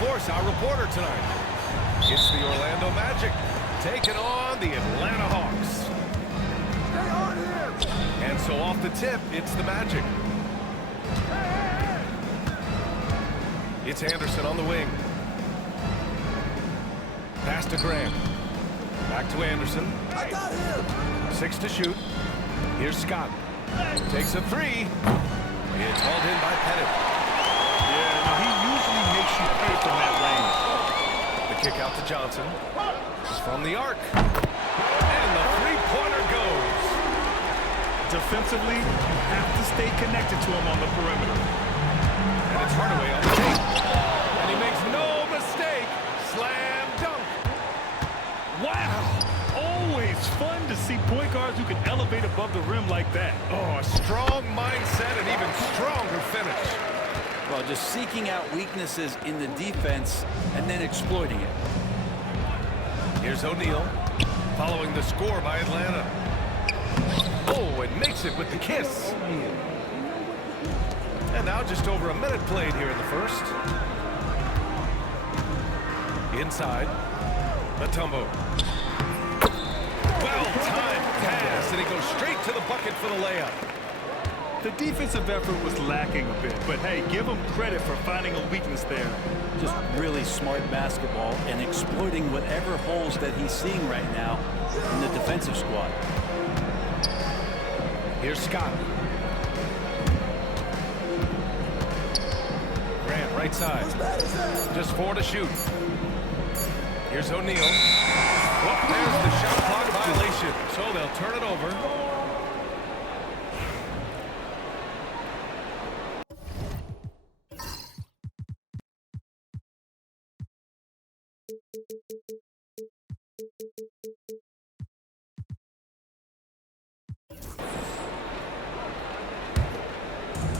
force, our reporter tonight. It's the Orlando Magic taking on the Atlanta Hawks. Stay on him! And so off the tip, it's the Magic. It's Anderson on the wing. Pass to Grant. Back to Anderson. I got him! 6 to shoot. Here's Scott. Takes a 3. It's hauled in by Pettit. Yeah, no, he usually makes you pay from that range. The kick out to Johnson. It's from the arc. And the three-pointer goes. Defensively, you have to stay connected to him on the perimeter. And it's Hardaway on the tape. And he makes no mistake. Slam dunk. Wow! Always fun to see point guards who can elevate above the rim like that. Oh, a strong mindset and even stronger finish. Well, just seeking out weaknesses in the defense and then exploiting it. Here's O'Neal, following the score by Atlanta. Oh, and makes it with the kiss. And now just over a minute played here in the first. Inside, Mutombo. Well-timed pass, and he goes straight to the bucket for the layup. The defensive effort was lacking a bit, but hey, give him credit for finding a weakness there. Just really smart basketball and exploiting whatever holes that he's seeing right now in the defensive squad. Here's Scott. Grant, right side. Just 4 to shoot. Here's O'Neal. Well, there's the shot clock violation, so they'll turn it over.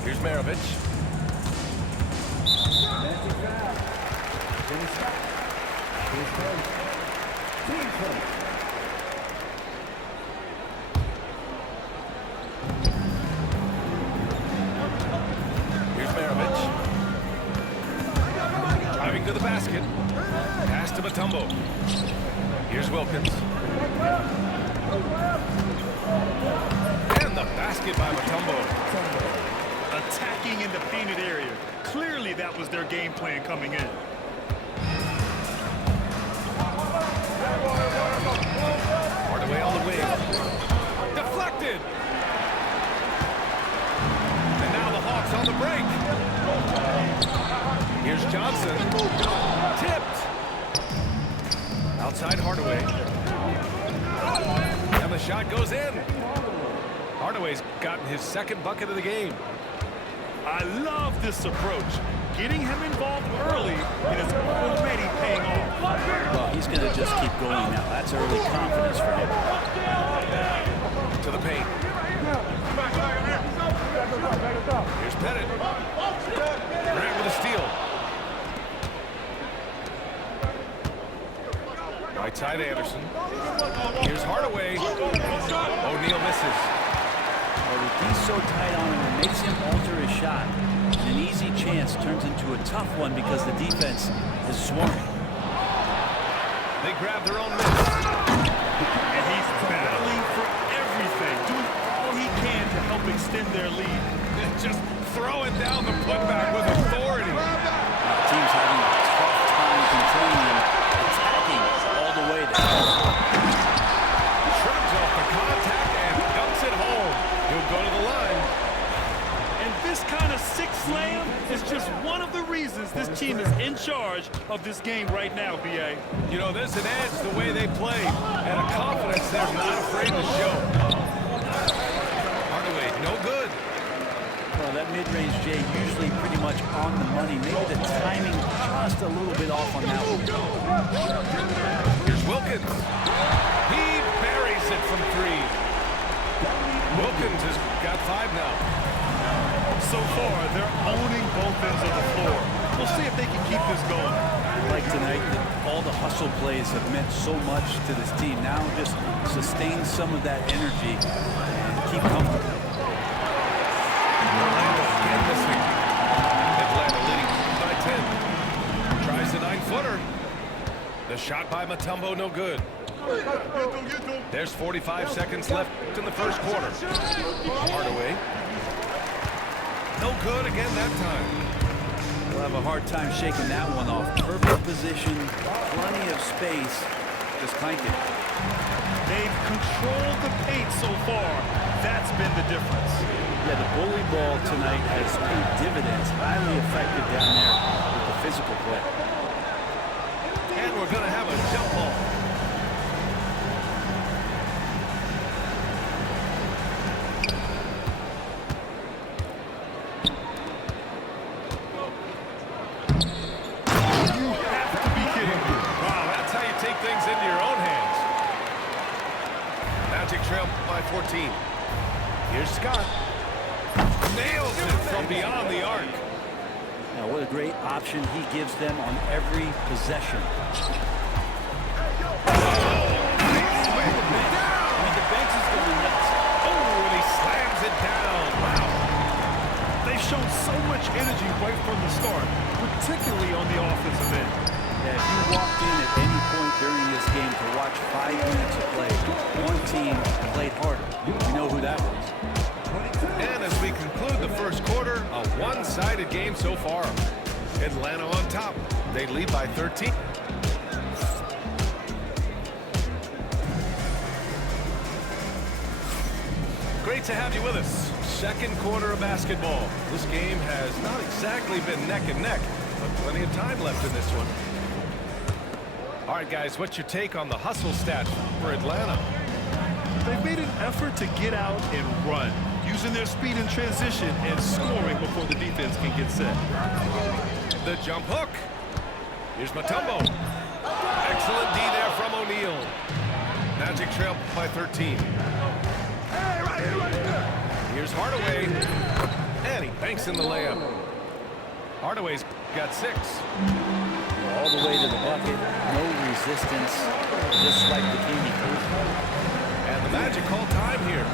Here's Maravich. Here's Maravich. Driving to the basket. Pass to Mutombo. Here's Wilkins. And the basket by Mutombo. Attacking in the painted area. Clearly that was their game plan coming in. Hardaway on the wing. Deflected. And now the Hawks on the break. Here's Johnson. Tipped. Outside Hardaway. And the shot goes in. Hardaway's gotten his second bucket of the game. I love this approach. Getting him involved early, and it's already paying off. Well, he's going to just keep going now. That's early confidence for him. To the paint. Here's Pettit. Grant with a steal. Right side Anderson. Here's Hardaway. O'Neal misses. Well, if he's so tight on him, it makes him alter his shot. An easy chance turns into a tough one because the defense is swarming. They grab their own miss. And he's battling for everything, doing all he can to help extend their lead. Just throwing down the putback with authority. The team's having a tough time containing him, attacking all the way there. Shrugs off the contact and dunks it home. He'll go to the line. And this kind of six slam is just one of the reasons this team is in charge of this game right now, B.A. You know, there's an edge the way they play, and a confidence they're not afraid to show. Hardaway, no good. Well, that mid-range, Jay, usually pretty much on the money. Maybe the timing just a little bit off on that one. Here's Wilkins. He buries it from 3. Wilkins has got 5 now. So far, they're owning both ends of the floor. We'll see if they can keep this going. Like tonight, all the hustle plays have meant so much to this team. Now just sustain some of that energy and keep comfortable. Orlando again missing. Atlanta leading by 10. Tries it corner. The shot by Mutombo, no good. There's 45 seconds left in the first quarter. Hardaway. No good again that time. We'll have a hard time shaking that one off. Perfect position, plenty of space. Just clank it. They've controlled the paint so far. That's been the difference. Yeah, the bully ball tonight has paid dividends. Highly effective down there with the physical play. And we're going to have a jump ball. Trail by 14. Here's Scott. Nails it from beyond the arc. Now, what a great option he gives them on every possession. I mean, the bench is going nuts. Oh, and he slams it down. Wow. They've shown so much energy right from the start, particularly on the offensive end. Yeah, if you walked in at any point during this game to watch 5 minutes of play, one team played harder. You know who that was. And as we conclude the first quarter, a one-sided game so far. Atlanta on top. They lead by 13. Great to have you with us. Second quarter of basketball. This game has not exactly been neck and neck, but plenty of time left in this one. All right, guys, what's your take on the hustle stat for Atlanta? They've made an effort to get out and run, using their speed in transition and scoring before the defense can get set. The jump hook. Here's Mutombo. Excellent D there from O'Neal. Magic trail by 13. Hey, right here. Here's Hardaway. And he banks in the layup. Hardaway's got 6. All the way to the bucket, no resistance, just like the Teague. And the Magic call time here.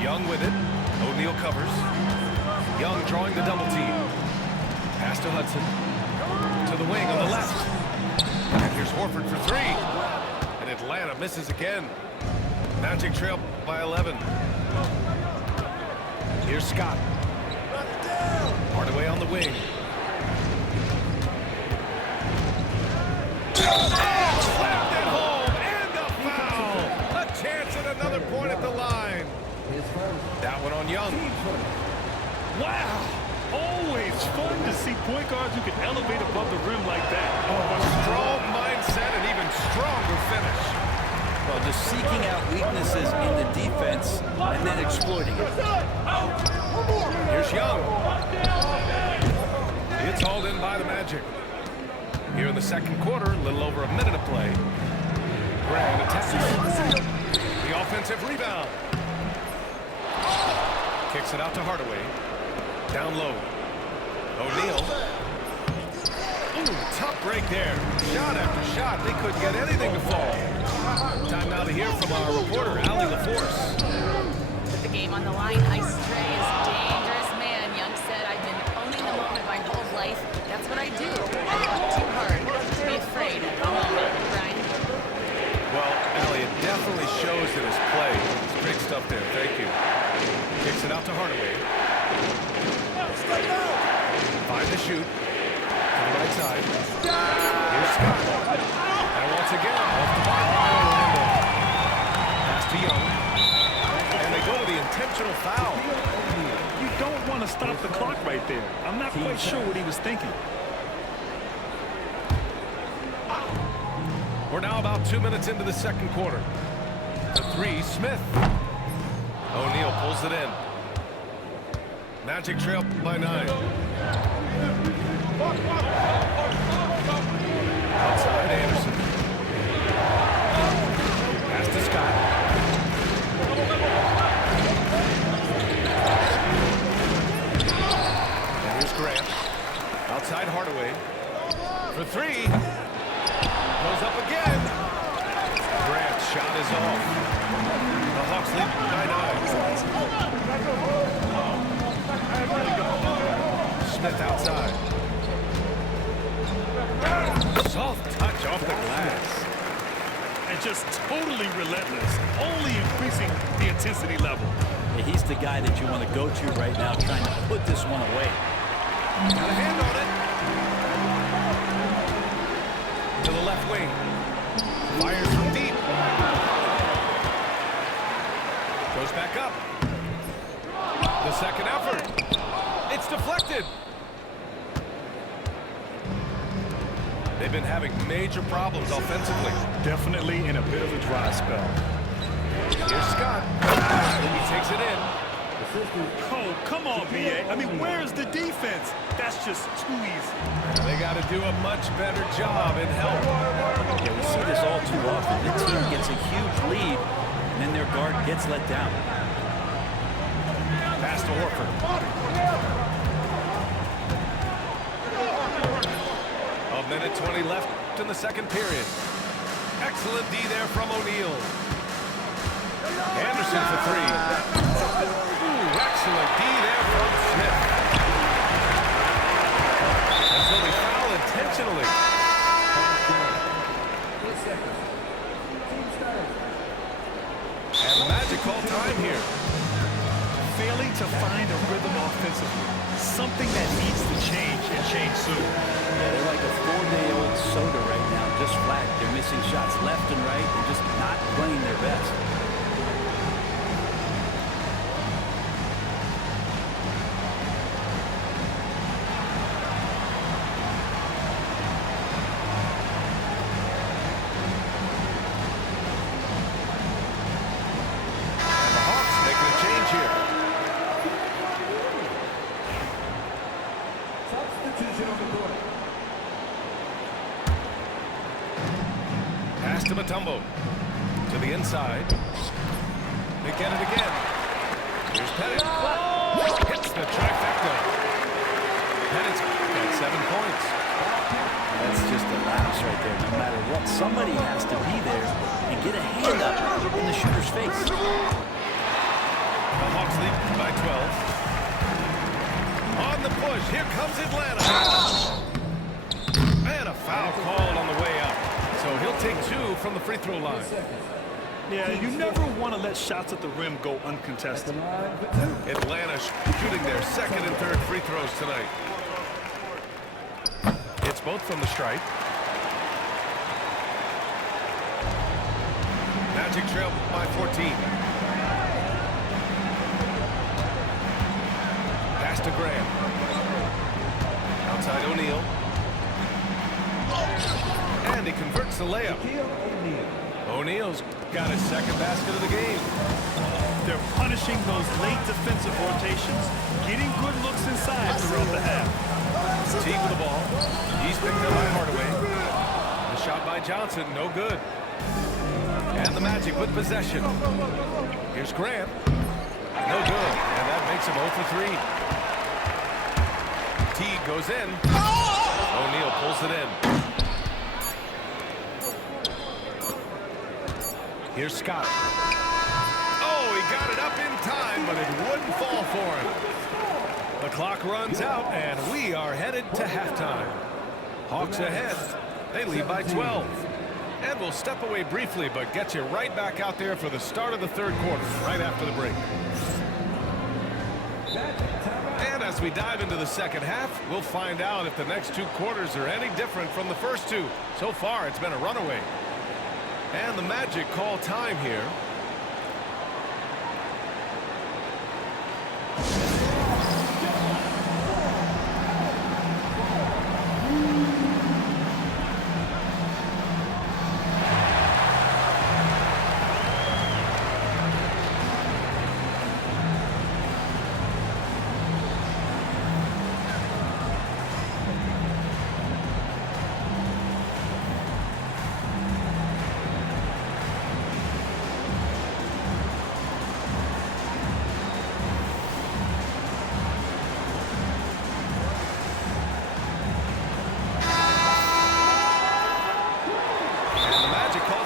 Young with it. O'Neal covers. Young drawing the double team. Pass to Hudson. To the wing on the left. And here's Horford for 3. And Atlanta misses again. Magic trail by 11. Here's Scott. Hardaway on the wing. Slapped it home. And a foul. A chance at another point at the line. That one on Young. Wow! Always fun to see point guards who can elevate above the rim like that. Oh, a strong mindset and even stronger finish. Well, just seeking out weaknesses in the defense and then exploiting it. Here's Young. It's hauled in by the Magic. Here in the second quarter, a little over a minute of play. Grand attack. The offensive rebound. Kicks it out to Hardaway. Down low. O'Neal. Ooh, tough break there. Shot after shot. They couldn't get anything to fall. Time now to hear from our reporter, Allie LaForce. With the game on the line, Ice Trey is a dangerous man. Young said, I've been owning the moment my whole life. That's what I do. I work too hard to be afraid of the moment, Brian. Well, Allie, it definitely shows in his play. It's great stuff there. Thank you. Kicks it out to Hardaway. 5 to shoot. To the right side. Here's Scott. And once again, off the mark by Orlando. Pass to Young. And they go to the intentional foul. You don't want to stop the clock right there. I'm not quite sure what he was thinking. We're now about 2 minutes into the second quarter. The three, Smith. O'Neal pulls it in. Magic trail by 9. Outside, Anderson. Pass to Scott. And here's Grant. Outside Hardaway. For 3. Goes up again. Grant's shot is off. The Hawks lead by 9. Smith outside. Soft touch off the glass. And just totally relentless, only increasing the intensity level. Yeah, he's the guy that you want to go to right now, trying to put this one away. Got a hand on it. To the left wing. Fires from deep. Goes back up. The second effort. It's deflected. They've been having major problems offensively. Definitely in a bit of a dry spell. Here's Scott. He takes it in. Oh, come on, B.A. I mean, where's the defense? That's just too easy. They got to do a much better job in help. Yeah, we see this all too often. The team gets a huge lead, and then their guard gets let down. Pass to Horford. A minute 20 left in the second period. Excellent D there from O'Neal. Anderson for 3. Ooh, excellent D there from Smith. And so they foul intentionally. And the Magic call time here. Failing to find a rhythm offensively. Something that needs to change and change soon. Yeah, they're like a 4-day-old soda right now, just flat. They're missing shots left and right and just not playing their best. Pass to Mutombo. To the inside. They get it again. Here's Pettit. Hits the trifecta. Pettit's got 7 points. That's just a lapse right there. No matter what, somebody has to be there and get a hand up in the shooter's face. The Hawks lead by 12. On the push, here comes Atlanta. And a foul called on the way up. So he'll take 2 from the free throw line. Yeah, you never want to let shots at the rim go uncontested. Atlanta shooting their second and third free throws tonight. It's both from the stripe. Magic trail by 14. Pass to Graham. Outside O'Neal. And he converts the layup. O'Neal's got his second basket of the game. They're punishing those late defensive rotations, getting good looks inside throughout the half. Teague with the ball. He's picked up by Hardaway. The shot by Johnson, no good. And the Magic with possession. Here's Grant. No good. And that makes him 0 for 3. Teague goes in. O'Neal pulls it in. Here's Scott. Oh, he got it up in time, but it wouldn't fall for him. The clock runs out, and we are headed to halftime. Hawks ahead. They lead by 12. And we'll step away briefly, but get you right back out there for the start of the third quarter, right after the break. And as we dive into the second half, we'll find out if the next 2 quarters are any different from the first 2. So far, it's been a runaway. And the Magic call time here.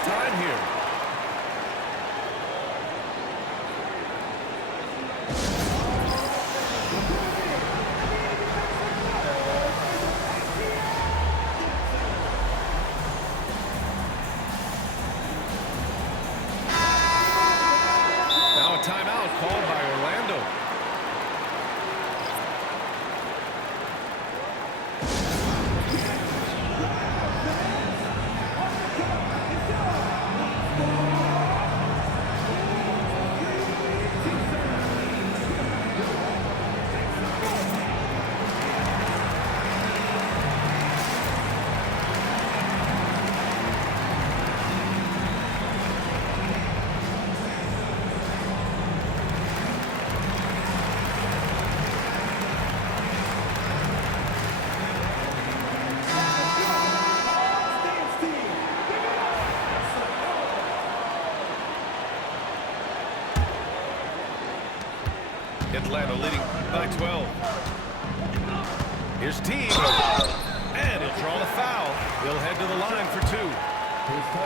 time here. Now a timeout called by Orlando. Atlanta leading by 12. Here's Teague. And he'll draw the foul. He'll head to the line for 2.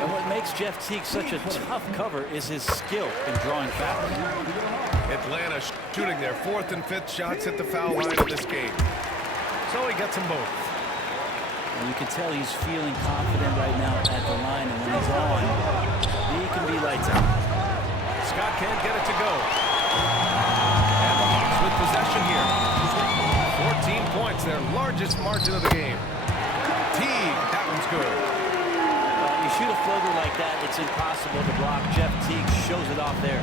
And what makes Jeff Teague such a tough cover is his skill in drawing fouls. Atlanta shooting their 4th and 5th shots at the foul line in this game. So he gets them both. And you can tell he's feeling confident right now at the line, and when he's on, he can be lights out. Scott can't get it to go. And the Hawks with possession here. 14 points, their largest margin of the game. Teague, that one's good. You shoot a floater like that, it's impossible to block. Jeff Teague shows it off there.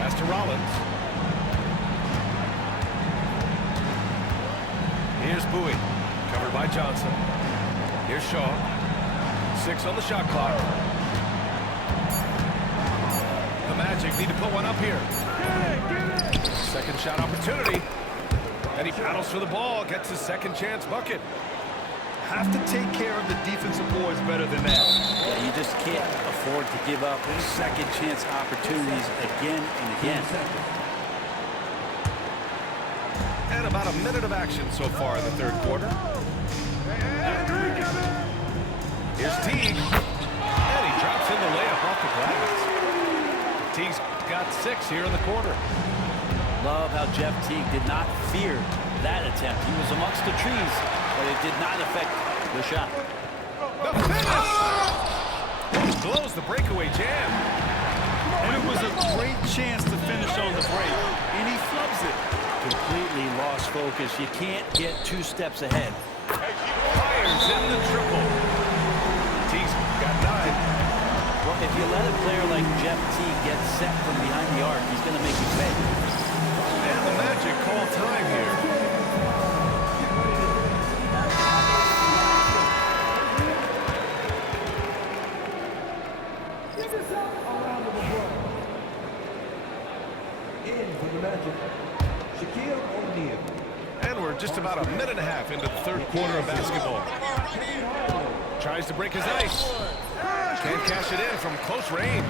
Pass to Rollins. Here's Bowie, covered by Johnson. Here's Shaw. 6 on the shot clock. The Magic need to put one up here. Second shot opportunity. And he paddles for the ball, gets his second chance bucket. Have to take care of the defensive boards better than that. Yeah, you just can't afford to give up second chance opportunities again and again. And about a minute of action so far in the 3rd quarter. Here's Teague. And he drops in the layup off the glass. Teague's got 6 here in the quarter. Love how Jeff Teague did not fear that attempt. He was amongst the trees, but it did not affect the shot. The finish! Blows the breakaway jam. And it was a great chance to finish on the break, and he flubs it. Completely lost focus. You can't get 2 steps ahead. Fires in the triple. Teague's got 9. Well, if you let a player like Jeff Teague get set from behind the arc, he's going to make you pay. And the Magic call time here. And we're just about a minute and a half into the 3rd quarter of basketball. Tries to break his ice. Can't cash it in from close range.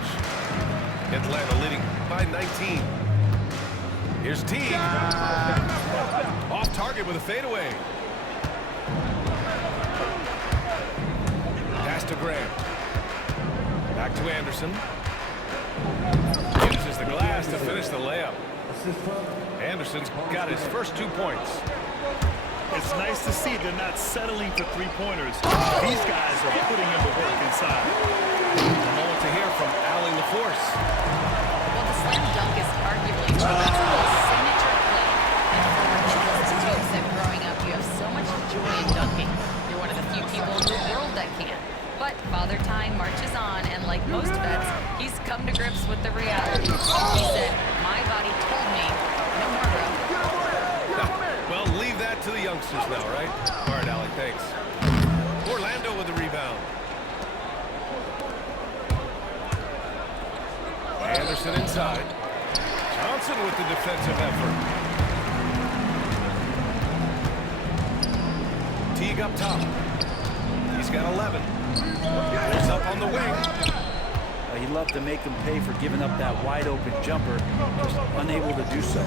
Atlanta leading by 19. Here's Teague. Off target with a fadeaway. Pass to Graham. Back to Anderson. Uses the glass to finish the layup. Anderson's got his first 2 points. It's nice to see they're not settling for 3-pointers. These guys are putting in the work inside. A moment to hear from Allie LaForce. Well, the slam dunk is arguably Jordan's most signature play. And former Charles Duke said growing up, you have so much joy in dunking. You're one of the few people in the world that can. But Father Time marches on, and like most vets, he's come to grips with the reality. He said, my body told me, no more, bro. Well, leave that to the youngsters now, right? All right, Allie, thanks. Orlando with the rebound. Anderson inside. Johnson with the defensive effort. Teague up top. He's got 11. He's up on the wing. He'd love to make him pay for giving up that wide-open jumper, just unable to do so.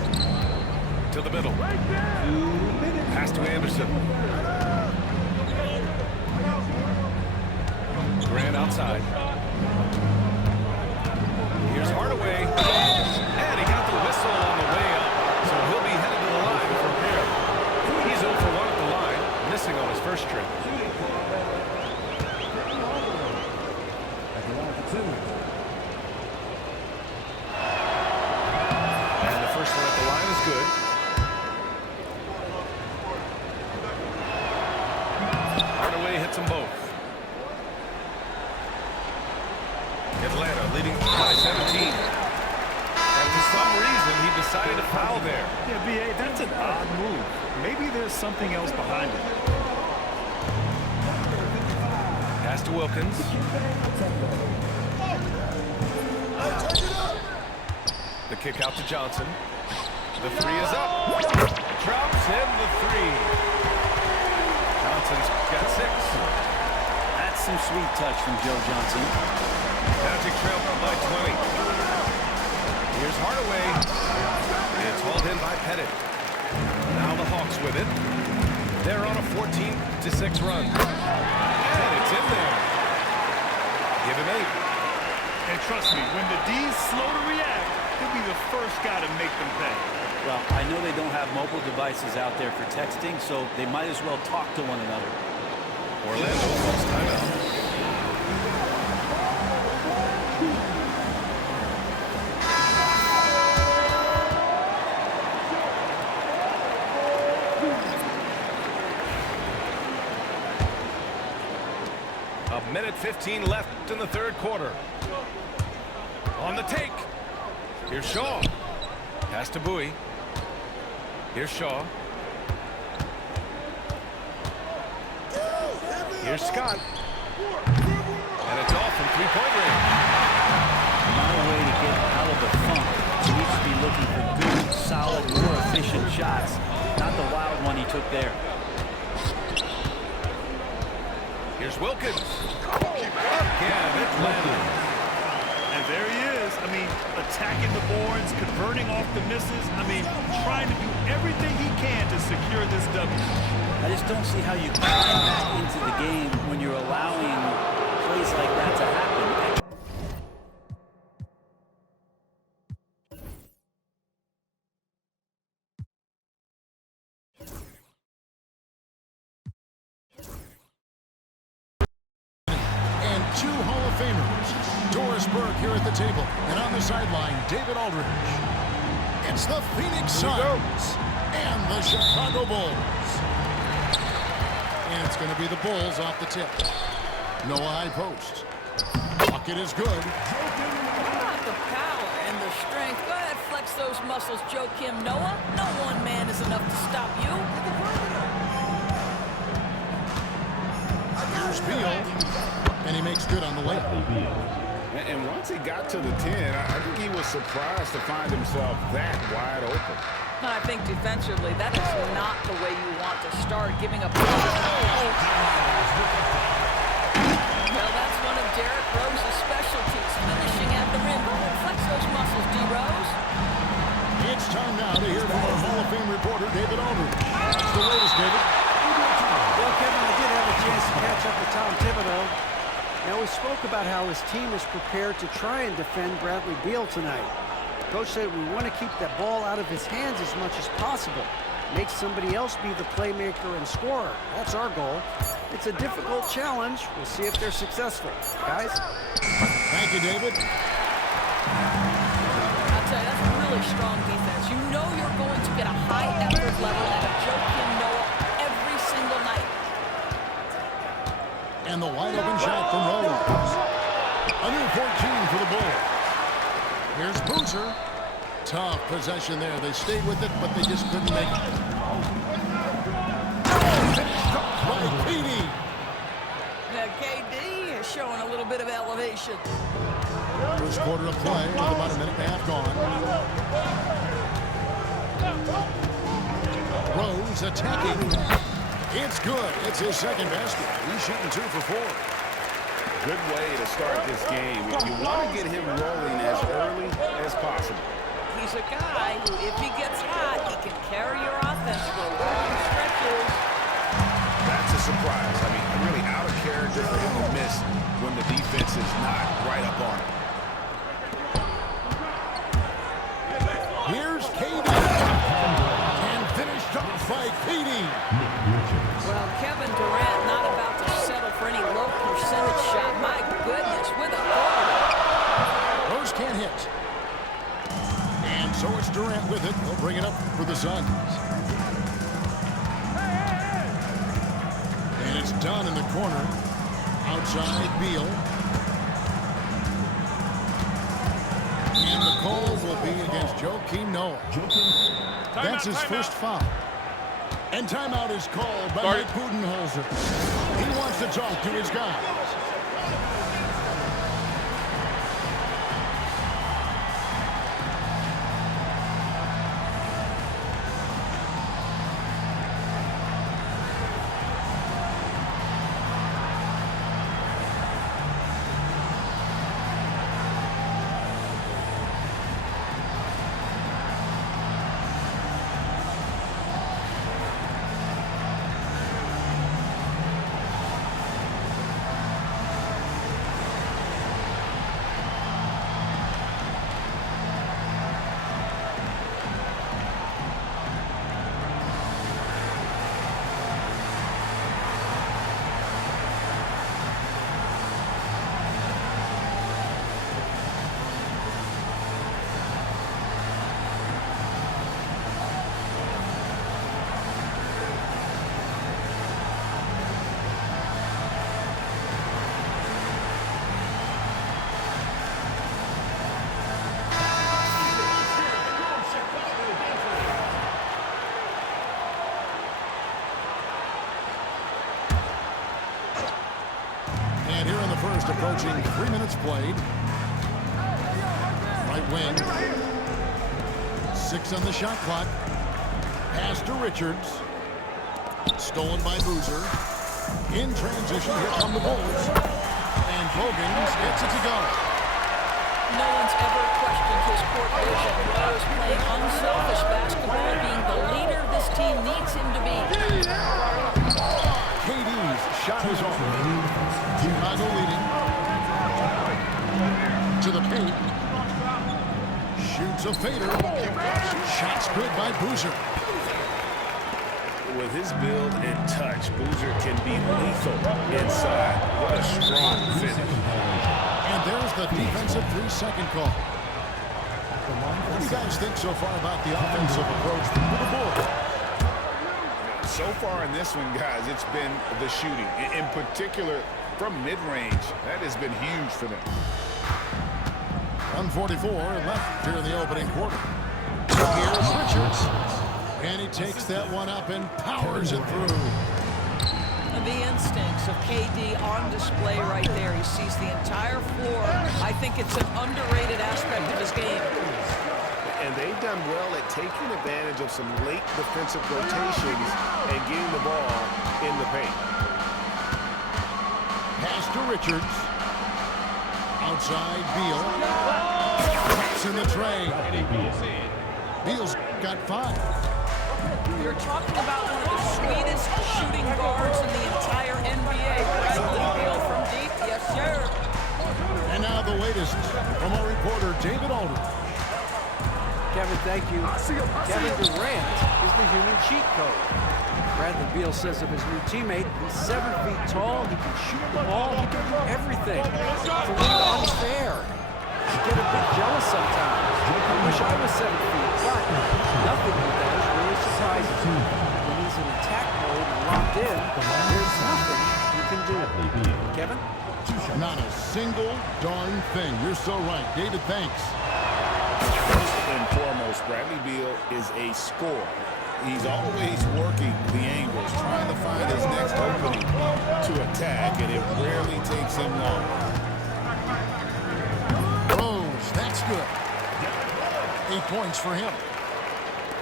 To the middle. Pass to Anderson. Grant outside. Here's Hardaway. And he got the whistle on the way up. So he'll be headed to the line for repair. He's 0 for 1 at the line, missing on his first trip. And the first one at the line is good. Hardaway hits them both. Atlanta leading by 17. And for some reason, he decided to foul there. Yeah, B.A., that's an odd move. Maybe there's something else behind it. Pass to Wilkins. The kick out to Johnson. The three is up. Drops in the three. Johnson's got 6. That's some sweet touch from Joe Johnson. Magic trail by 20. Here's Hardaway. It's hauled in by Pettit. Now the Hawks with it. They're on a 14-6 run. And it's in there. Give him 8. And trust me, when the D's slow to react, he'll be the first guy to make them pay. Well, I know they don't have mobile devices out there for texting, so they might as well talk to one another. Orlando calls timeout. A minute 15 left in the third quarter. On the take. Here's Shaw. Pass to Bowie. Here's Shaw. Here's Scott. And it's off from three-point range. Not a way to get out of the funk. He needs to be looking for good, solid, more efficient shots. Not the wild one he took there. Here's Wilkins. Again, it's landed. And there he is. I mean, attacking the boards, converting off the misses. I mean, trying to do everything he can to secure this W. I just don't see how you climb back into the game when you're allowing plays like that to happen. And 2 Hall of Famers. Doris Burke here at the table. And on the sideline, David Aldridge. It's the Phoenix Suns and the Chicago Bulls. And it's going to be the Bulls off the tip. Noah high post. Bucket is good. Got the power and the strength. Go ahead, flex those muscles, Joakim Noah. No one man is enough to stop you. Here's Beal. And he makes good on the layup. And once he got to the 10, I think he was surprised to find himself that wide open. And I think defensively, that is not the way you want to start, giving up. Well, that's one of Derrick Rose's specialties, finishing at the rim. Go ahead, flex those muscles, D-Rose. It's time now to hear from our Hall of Fame reporter, David Aldridge. That's the latest, David. Well, Kevin, I did have a chance to catch up with Tom Thibodeau. Now, we spoke about how his team is prepared to try and defend Bradley Beal tonight. Coach said we want to keep that ball out of his hands as much as possible. Make somebody else be the playmaker and scorer. That's our goal. It's a difficult challenge. We'll see if they're successful. Guys? Thank you, David. I'll tell you, that's a really strong defense. You know you're going to get a high effort level out of Joakim Noah every single night. And the wide open shot from Rose. A new 14 for the Bulls. Here's Boozer. Tough possession there. They stayed with it, but they just couldn't make it. By Petey. Now, KD is showing a little bit of elevation. First quarter of play with about a minute and a half gone. Rose attacking. It's good. It's his second basket. He's shooting 2 for 4. Good way to start this game. You want to get him rolling as early as possible. He's a guy who, if he gets hot, he can carry your offense for long stretches. That's a surprise. I mean, really out of character harder for him to miss when the defense is not right up on him. Here's KD. And finished off by KD. Well, Kevin Durant not about to settle for any low percentage shot. My goodness, with authority. Rose can't hit. And so it's Durant with it. He'll bring it up for the Suns. And it's done in the corner. Outside Beal. And the call will be against Joakim Noah. That's his first foul. And timeout is called by Mike Budenholzer. He wants to talk to his guys. Approaching 3 minutes played. Right wing. 6 on the shot clock. Pass to Richards. Stolen by Boozer. In transition, here come the Bulls. And Wilkins gets it to go. No one's ever questioned his court vision. Rose playing unselfish basketball, being the leader this team needs him to be. KD's shot is off. Chicago leading. To the paint. Shoots a fader. Shots good by Boozer. With his build and touch, Boozer can be lethal inside. What a strong finish. And there's the defensive 3-second call. What do you guys think so far about the offensive approach from the Bulls? So far in this one, guys, it's been the shooting. In particular, from mid-range. That has been huge for them. 1:44 left here in the opening quarter. Here's Richards. And he takes that one up and powers it through. The instincts of KD on display right there. He sees the entire floor. I think it's an underrated aspect of his game. And they've done well at taking advantage of some late defensive rotations and getting the ball in the paint. Pass to Richards. Outside Beal. That's in the tray. Beal's got 5. You're talking about one of the sweetest shooting guards in the entire NBA. Bradley Beal from deep, yes sir. And now the latest from our reporter, David Aldridge. Kevin, thank you. Kevin Durant is the human cheat code. Bradley Beal says of his new teammate, he's 7 feet tall, he can shoot the ball, he can do everything. It's a little unfair. I get a bit jealous sometimes. I wish I was 7 feet, but nothing he does really surprises me. When he's in attack mode and locked in, there's nothing you can do. Kevin? Not a single darn thing. You're so right. David, thanks. First and foremost, Bradley Beal is a scorer. He's always working the angles, trying to find his next opening to attack, and it rarely takes him long. Rose, that's good. 8 points for him.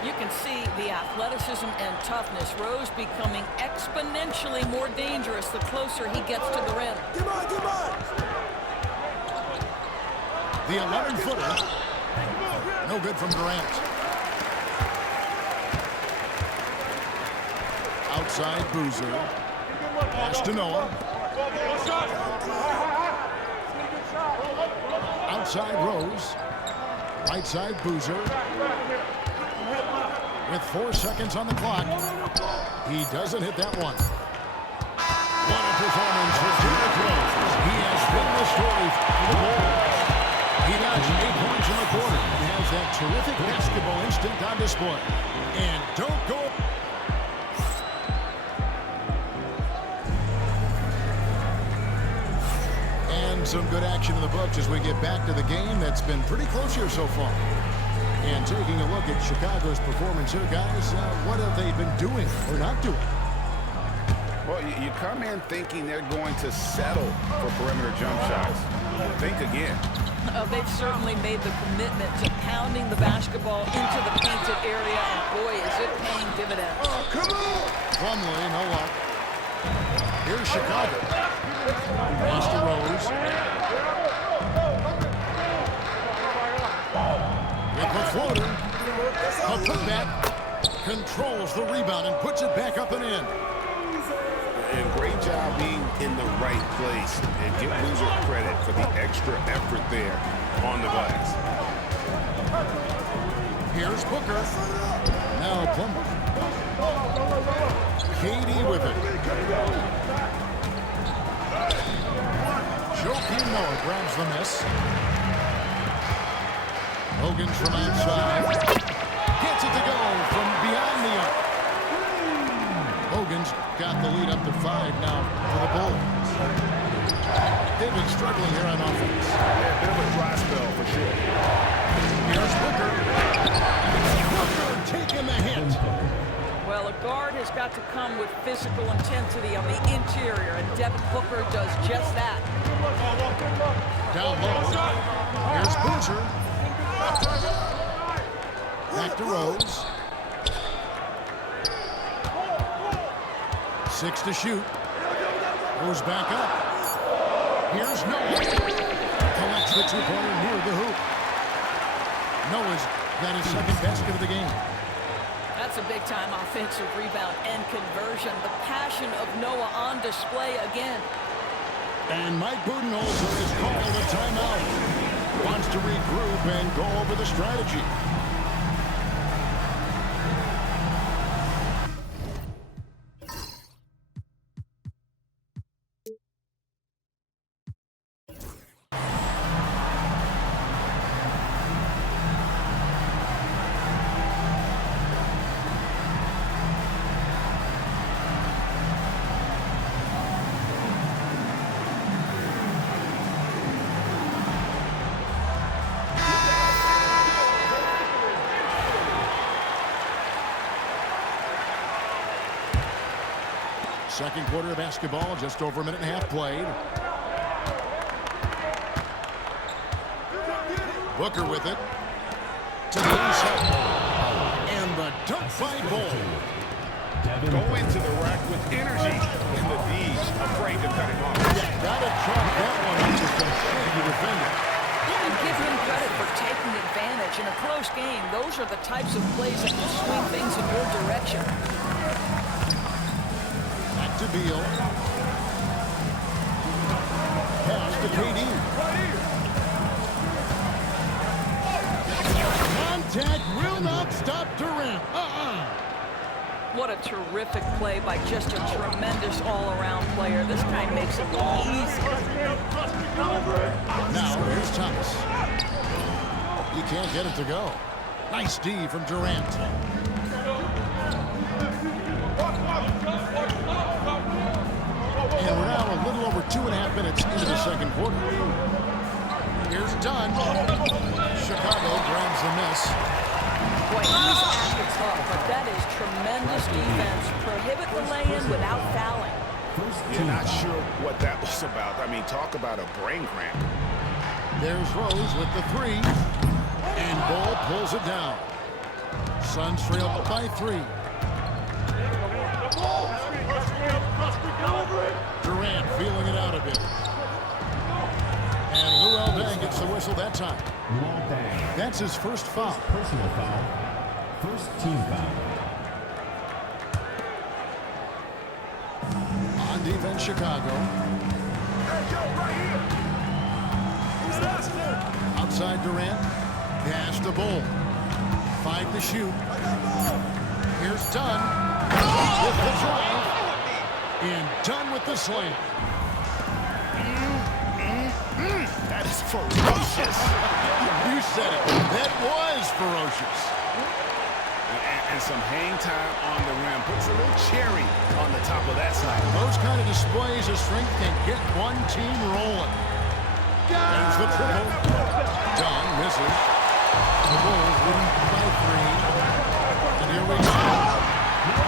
You can see the athleticism and toughness. Rose becoming exponentially more dangerous the closer he gets to the rim. The 11-footer. No good from Durant. Outside Boozer. Pass to Noah. Outside Rose. Right side Boozer. With 4 seconds on the clock. He doesn't hit that one. What a performance for Dominique Rose. He has been the story for the Bulls. He notched 8 points in the quarter and has that terrific basketball instinct on display. And don't go. And some good action in the books as we get back to the game that's been pretty close here so far. And taking a look at Chicago's performance here, guys, what have they been doing or not doing? Well, you come in thinking they're going to settle for perimeter jump shots. Think again. They've certainly made the commitment to pounding the basketball into the painted area, and boy, is it paying dividends. Oh, come on! Plumlee, no luck. Here's Chicago. Pass to Rose. With the floater. A putback. Controls the rebound and puts it back up and in. And great job being in the right place. And give Boozer credit for the extra effort there on the glass. Here's Booker. Now Plumlee. KD with it. Joakim Noah grabs the miss. Wilkins from outside. Gets it to go from beyond the arc. Hogan's got the lead up to 5 now for the Bulls. They've been struggling here on offense. Yeah, a bit of a dry spell for sure. Here's Booker. Booker taking the hit. Well, a guard has got to come with physical intensity on the interior, and Devin Booker does just that. Down low. Here's Boozer. Back to Rose. 6 to shoot. Goes back up. Here's Noah. Collects the 2-pointer near the hoop. Noah's got his second basket of the game. That's a big-time offensive rebound and conversion. The passion of Noah on display again. And Mike Budenholzer has called a timeout. Wants to regroup and go over the strategy. Second quarter of basketball, just over a minute and a half played. Booker with it. To the inside. And the dunk by Bull. Go into the rack with energy. And the D's afraid to cut him off. Yeah, gotta chalk that one up just a shaky defender. And give him credit for taking advantage in a close game. Those are the types of plays that can swing things in your direction. To Beal. Pass to KD. Contact will not stop Durant. What a terrific play by just a tremendous all-around player. This guy makes it look easy. Now here's Thomas. He can't get it to go. Nice D from Durant. And we're now a little over 2.5 minutes into the second quarter. Here's Dunn. Chicago grabs the miss. Boy, he's at the top, but that is tremendous defense. Prohibit the lay-in without fouling. You're not sure what that was about. I mean, talk about a brain cramp. There's Rose with the 3. And Bull pulls it down. Suns trail up by 3. Durant feeling it out a bit. And Luol Deng gets the whistle that time. That's his first foul. Personal foul. First team foul. On defense, Chicago. Outside Durant. Pass to Bull. 5 to shoot. Here's Dunn. With the drive. And Dunn with the slam. That is ferocious. You said it. That was ferocious. And some hang time on the rim. Puts a little cherry on the top of that side. Those kind of displays of strength can get one team rolling. There's the triple. Dunn misses. The Bulls win by 3. And here we go.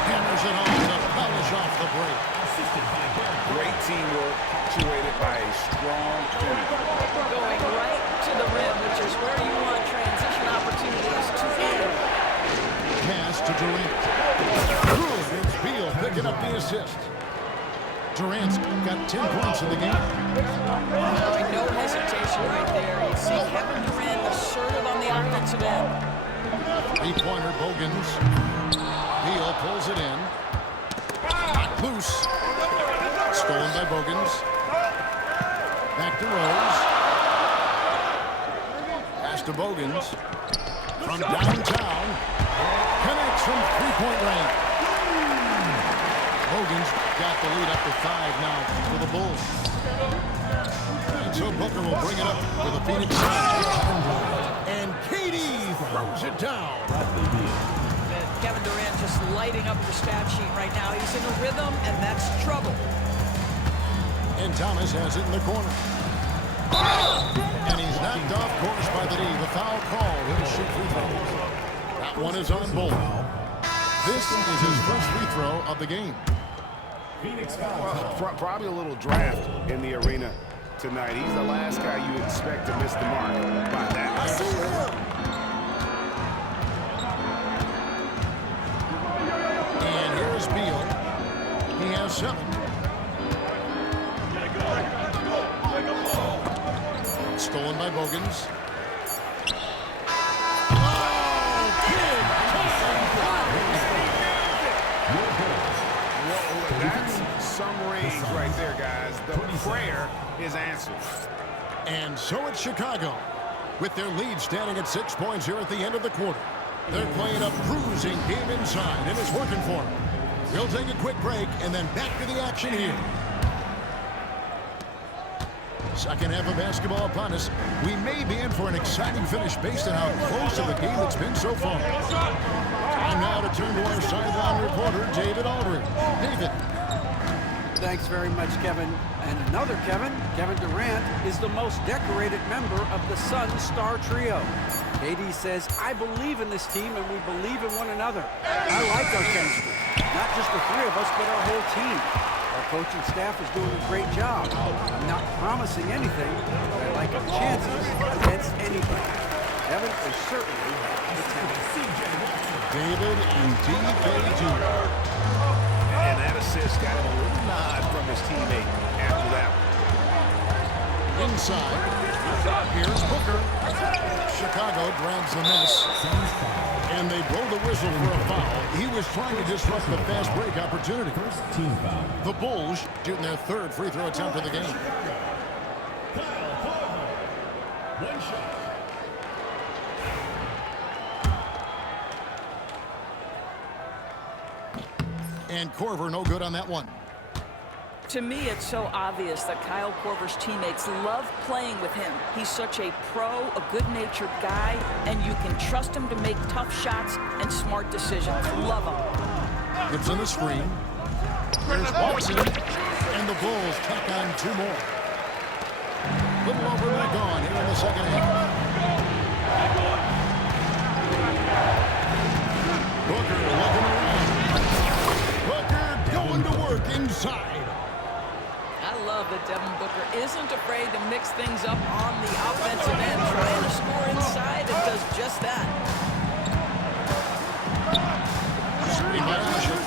Hammers it home to polish off the break. Great teamwork, punctuated by a strong finish. Going right to the rim, which is where you want transition opportunities to end. Pass to Durant. It's Beal picking up the assist. Durant's got 10 points in the game. No hesitation right there. You see Kevin Durant assertive on the offensive end. 3-pointer Bogans. Beal pulls it in. Not loose. Stolen by Bogans. Back to Rose. Pass to Bogans. From downtown. Connects from 3-point range. Bogans got the lead up to 5 now for the Bulls. And so Booker will bring it up with a Phoenix Suns. And KD throws it down. Kevin Durant just lighting up the stat sheet right now. He's in a rhythm, and that's trouble. And Thomas has it in the corner. And he's knocked off course by the D. The foul call. He'll shoot free throws. That one is on Bull. This is his first free throw of the game. Well, probably a little draft in the arena tonight. He's the last guy you expect to miss the mark by that. And here's Beal. He has 7. Stolen by Bogans. That's some range right there, guys. The prayer is answered. And so it's Chicago, with their lead standing at 6 points here at the end of the quarter. They're playing a bruising game inside, and it's working for them. We'll take a quick break, and then back to the action here. Second half of basketball upon us. We may be in for an exciting finish based on how close of a game it's been so far. Time now to turn to our sideline reporter, David Aldridge. David. Thanks very much, Kevin. And another Kevin, Kevin Durant, is the most decorated member of the Suns star trio. KD says, I believe in this team and we believe in one another. I like our chemistry. Not just the 3 of us, but our whole team. Our coaching staff is doing a great job. I'm not promising anything, but I like our chances against anybody. Kevin is certainly the talent. David and DK2. And that assist got him a little nod from his teammate after that. Inside. Here's Booker. Chicago grabs the miss. And they blow the whistle for a foul. He was trying to disrupt the fast break opportunity. First team foul. The Bulls shooting their 3rd free throw attempt of the game. One shot. And Korver no good on that one. To me, it's so obvious that Kyle Korver's teammates love playing with him. He's such a pro, a good-natured guy, and you can trust him to make tough shots and smart decisions. Love him. It's in the screen. There's Watson. And the Bulls tack on 2 more. Little over and gone here in the second half. Booker looking around. Booker going to work inside. I love that Devin Booker isn't afraid to mix things up on the offensive end, trying to score inside and does just that. Screen by Asher.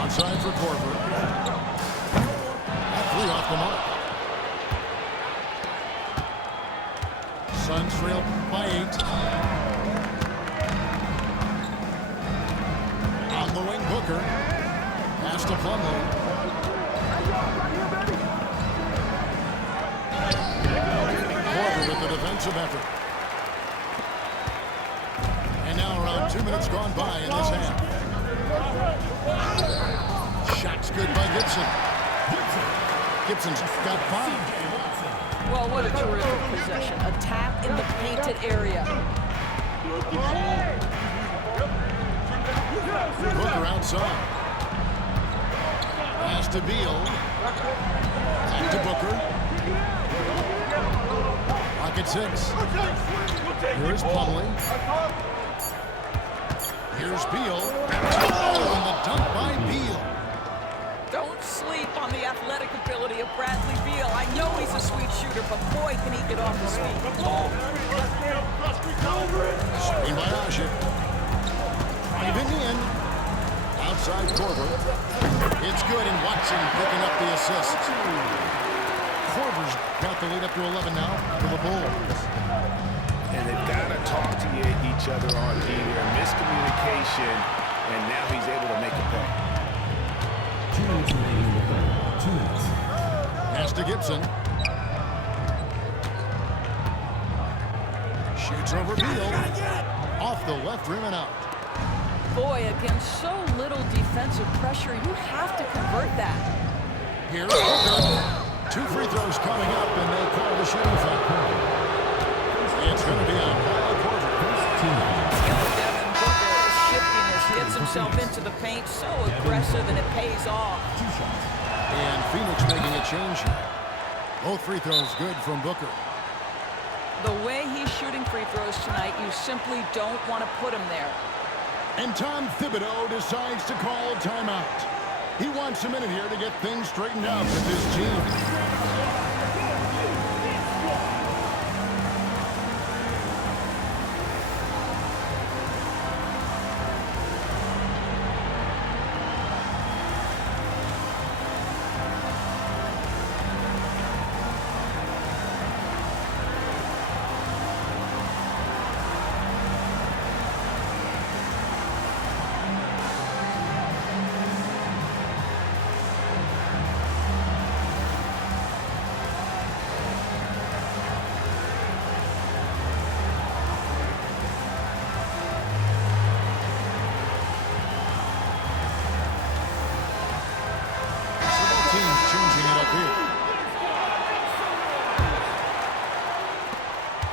Outside for Korver. That 3 off the mark. Suns trail by 8. On the wing, Booker. Pass to Plumlee. Korver with the defensive effort. And now around 2 minutes gone by in this half. Shot's good by Gibson. Gibson's got 5. Well, what a terrific possession. A tap in the painted area. Booker outside. Pass to Beal. Back to Booker. Pocket 6. Here's Plumlee. Here's Beal. Oh, and the dunk by Beal. Don't sleep on the athletic ability of Bradley Beal. I know he's a sweet shooter, but boy, can he get off his feet. Screen by Ajit. Driving in. Outside Korver. It's good, and Watson picking up the assist. Korver's got the lead up to 11 now for the Bulls. And they've got to talk to each other on D. There, miscommunication, and now he's able to make a play. 2 minutes remaining in the third. 2 minutes. Pass to Gibson. Shoots over Beal. Off the left rim and out. Boy, against so little defensive pressure, you have to convert that. Here's Booker. 2 free throws coming up, and they call the shooting foul. It's going to be on Kyle Korver. Devin Booker is shifting as he gets himself into the paint. So aggressive, and it pays off. And Phoenix making a change here. Both free throws good from Booker. The way he's shooting free throws tonight, you simply don't want to put him there. And Tom Thibodeau decides to call timeout. He wants a minute here to get things straightened out with his team.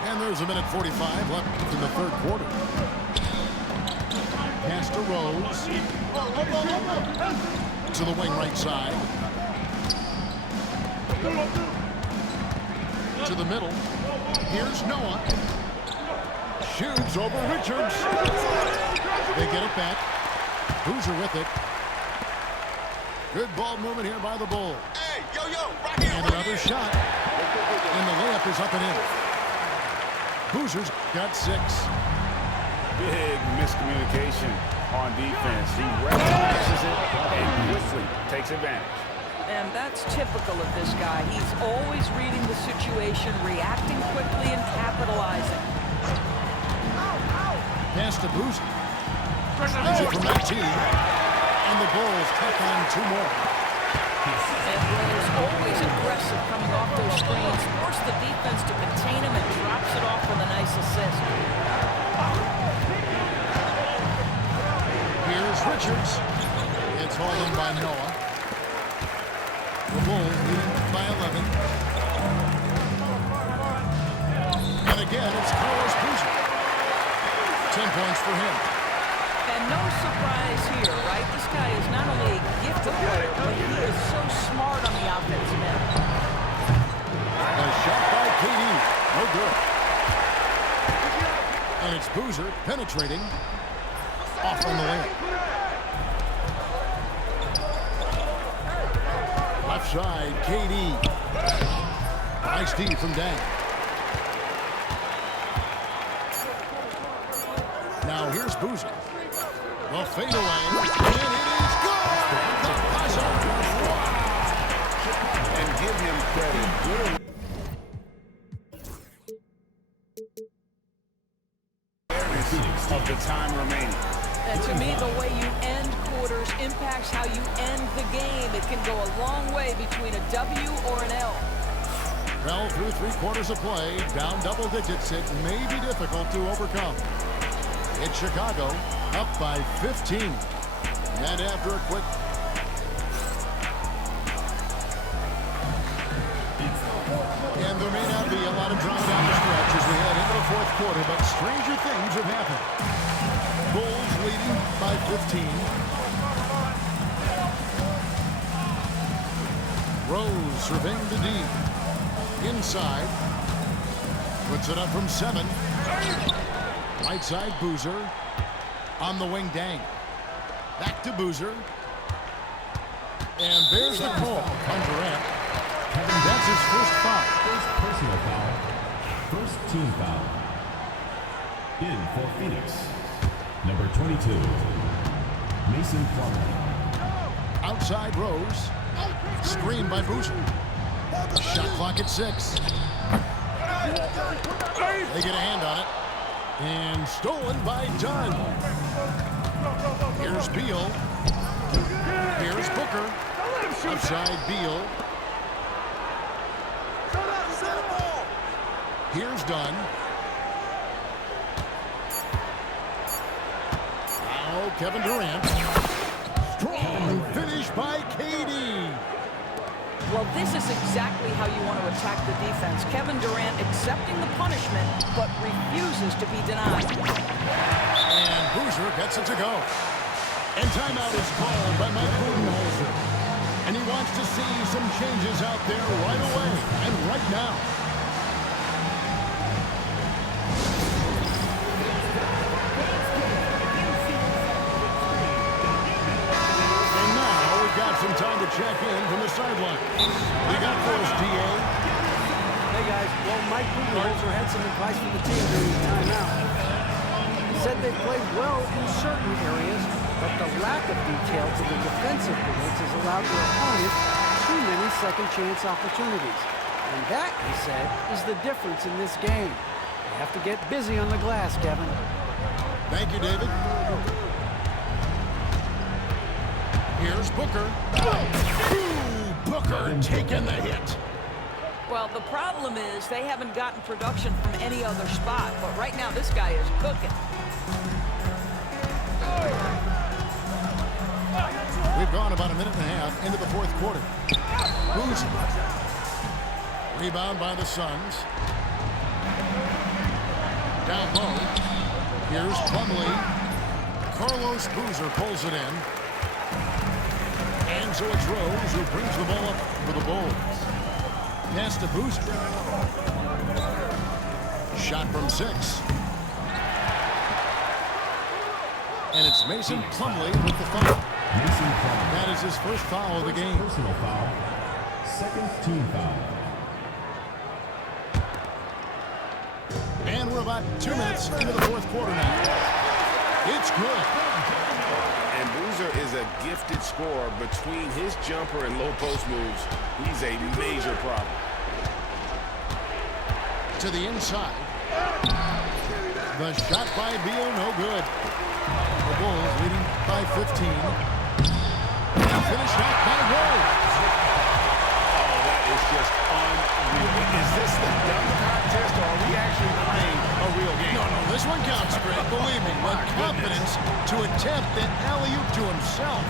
And there's a minute 45 left in the third quarter. Pass to Rose. To the wing right side. To the middle. Here's Noah. Shoots over Richards. They get it back. Boozer with it. Good ball movement here by the Bulls. Hey, yo, right here. And another shot. And the layup is up and in. Boozer's got 6. Big miscommunication on defense. He recognizes it and quickly takes advantage. And that's typical of this guy. He's always reading the situation, reacting quickly, and capitalizing. Pass to Boozer. Easy from 19. And the Bulls tack on 2 more. And Rose always aggressive coming off those screens. Force the defense to contain him and drops it off with a nice assist. Here's Richards. It's hauled in by Noah. The Bulls leading by 11. And again, it's Carlos Boozer. 10 points for him. And no surprise here, right? This guy is not only a gifted player, but he is so smart on the offensive end. A shot by KD. No good. And it's Boozer penetrating. Off on the layup. Left side, KD. Nice D from Dan. Now here's Boozer. The fadeaway, and it is good! The buzzer! And give him credit. Awareness of the time remaining. And to me, the way you end quarters impacts how you end the game. It can go a long way between a W or an L. Well, through 3/4 of play, down double digits, it may be difficult to overcome. It's Chicago, up by 15. And after a quick... And there may not be a lot of drama down the stretch as we head into the 4th quarter, but stranger things have happened. Bulls leading by 15. Rose surveying the D. Inside. Puts it up from 7. Right side, Boozer. On the wing, Dang. Back to Boozer. And there's the call on Durant. That's his first foul. First personal foul. First team foul. In for Phoenix. Number 22. Mason Plumlee. Outside Rose. Screen by Boozer. Shot clock at 6. They get a hand on it. And stolen by Dunn. Here's Beal. Here's Booker. Outside Beal. Here's Dunn. Now Kevin Durant. Strong finish by KD. Well, this is exactly how you want to attack the defense. Kevin Durant accepting the punishment, but refuses to be denied. And Boozer gets it to go. And timeout is called by Mike Budenholzer. And he wants to see some changes out there right away and right now. And now we've got some time to check in from the sideline. We got for us, DA. Hey, guys. Well, Mike Budenholzer had some advice for the team during the timeout. He said they played well in certain areas, but the lack of detail to the defensive boards has allowed their opponent too many second-chance opportunities. And that, he said, is the difference in this game. You have to get busy on the glass, Kevin. Thank you, David. Here's Booker. Ooh, Booker taking the hit. Well, the problem is they haven't gotten production from any other spot, but right now this guy is cooking. We've gone about a minute and a half into the 4th quarter. Boozer. Rebound by the Suns. Down low. Here's Plumlee. Carlos Boozer pulls it in. And so it's Rose who brings the ball up for the Bulls. Pass to Boozer. Shot from 6. And it's Mason Plumlee with the foul. Mason Plumlee. That is his first foul of the game. Personal foul. Second team foul. And we're about 2 minutes into the 4th quarter now. It's good. And Boozer is a gifted scorer. Between his jumper and low post moves, he's a major problem. To the inside. The shot by Beal, no good. The Bulls leading by 15. And finish off by Rose. Oh, that is just unreal. Is this the dunk contest, or are we actually playing a real game? No, this one counts, Greg. Believe me, with confidence to attempt that alley-oop to himself.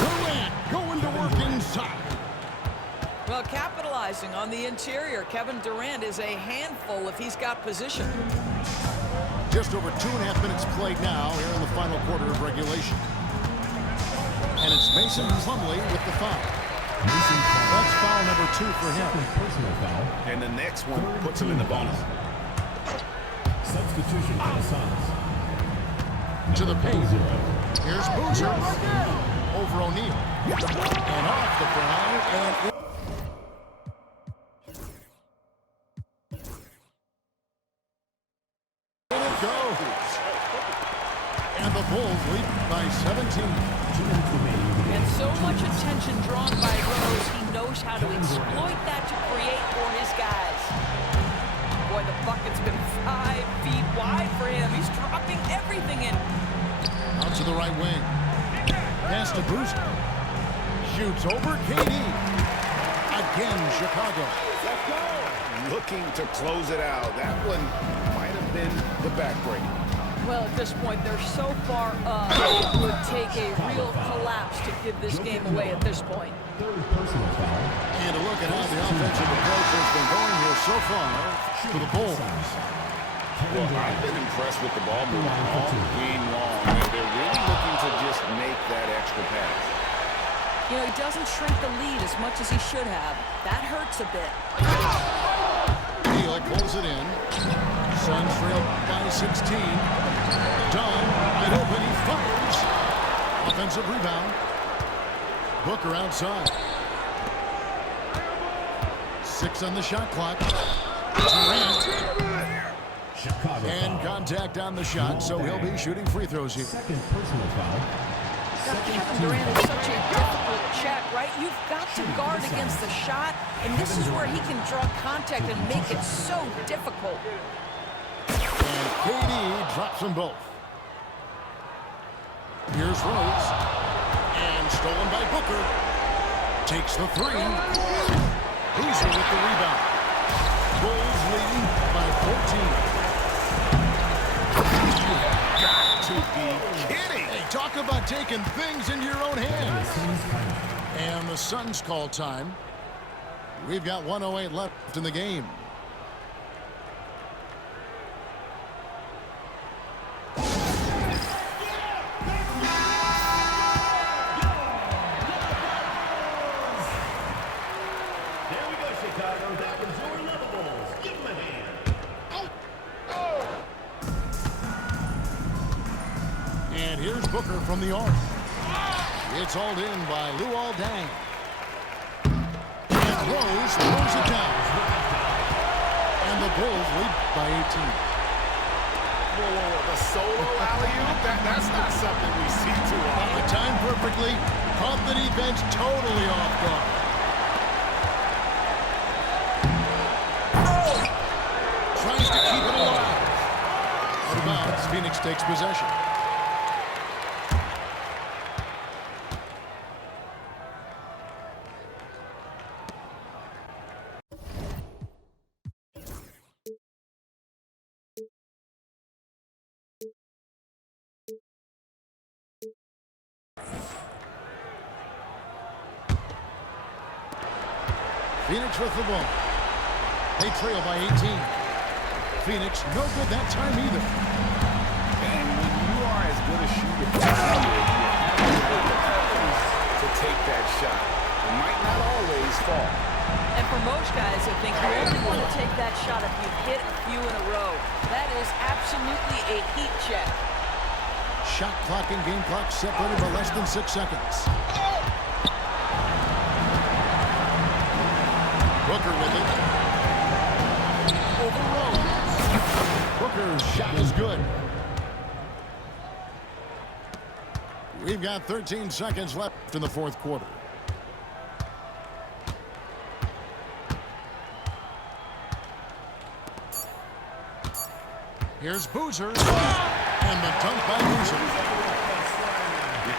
Durant going to work inside. Well, capitalizing on the interior, Kevin Durant is a handful if he's got position. Just over 2.5 minutes played now here in the final quarter of regulation. And it's Mason Plumlee with the foul. Mason Plumlee. That's foul number 2 for him. Personal foul. And the next one puts him in the bonus. Substitution for the Suns. To the paint. Boozer. Here's Boozer over O'Neal. And off the ground. And in it goes. And the Bulls lead by 17. 2 minutes remaining. And so much attention drawn by Rose, he knows how to exploit that to create for his guys. Boy, the bucket's been 5 feet wide for him. He's dropping everything in. Out to the right wing. Pass to Boozer. Shoots over KD. Again, Chicago. Looking to close it out. That one might have been the backbreak. Well, at this point, they're so far up, it would take a real collapse to give this game away at this point. And a look at how the offensive approach has been going here so far for the Bulls. Well, I've been impressed with the ball movement all game long. They're really looking to just make that extra pass. You know, he doesn't shrink the lead as much as he should have. That hurts a bit. Teague pulls it in. Suns trail by 16. Dunn, wide open, he fires. Offensive rebound. Booker outside. 6 on the shot clock. Durant. And contact on the shot, so he'll be shooting free throws here. Second personal foul. Kevin Durant is such a difficult check, right? You've got to guard against the shot, and this is where he can draw contact and make it so difficult. And KD drops them both. Here's Rose. And stolen by Booker. Takes the 3. Boozer with the rebound. Bulls leading by 14. To be kidding. Hey, talk about taking things into your own hands. And the Suns call time. We've got 1:08 left in the game. There we go, Chicago. That was your Levables. Give them a hand. And here's Booker from the arc. It's hauled in by Luol Deng. And Rose throws it down. And the Bulls lead by 18. Whoa, the solo alley-oop? That's not something we see too often. Timed perfectly. Caught the defense totally off guard. Tries to keep it alive. Out of bounds. Phoenix takes possession. Phoenix with the ball. They trail by 18. Phoenix, no good that time either. And when you are as good a shooter as you have the confidence to take that shot, it might not always fall. And for most guys, I think you only want to take that shot if you've hit a few in a row. That is absolutely a heat check. Shot clock and game clock separated by less than 6 seconds. Booker with it. Over Rose. Booker's shot is good. We've got 13 seconds left in the fourth quarter. Here's Boozer. And the dunk by Boozer.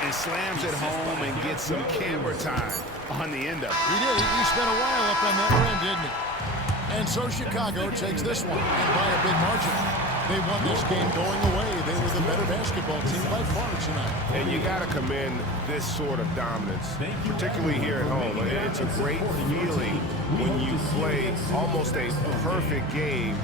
And slams it home and gets some camera time on the end of it. He did. He spent a while up on that rim, didn't he? And so Chicago takes this one, and by a big margin. They won this game going away. They were the better basketball team by far tonight. And you got to commend this sort of dominance, particularly here at home. It's a great feeling when you play almost a perfect game.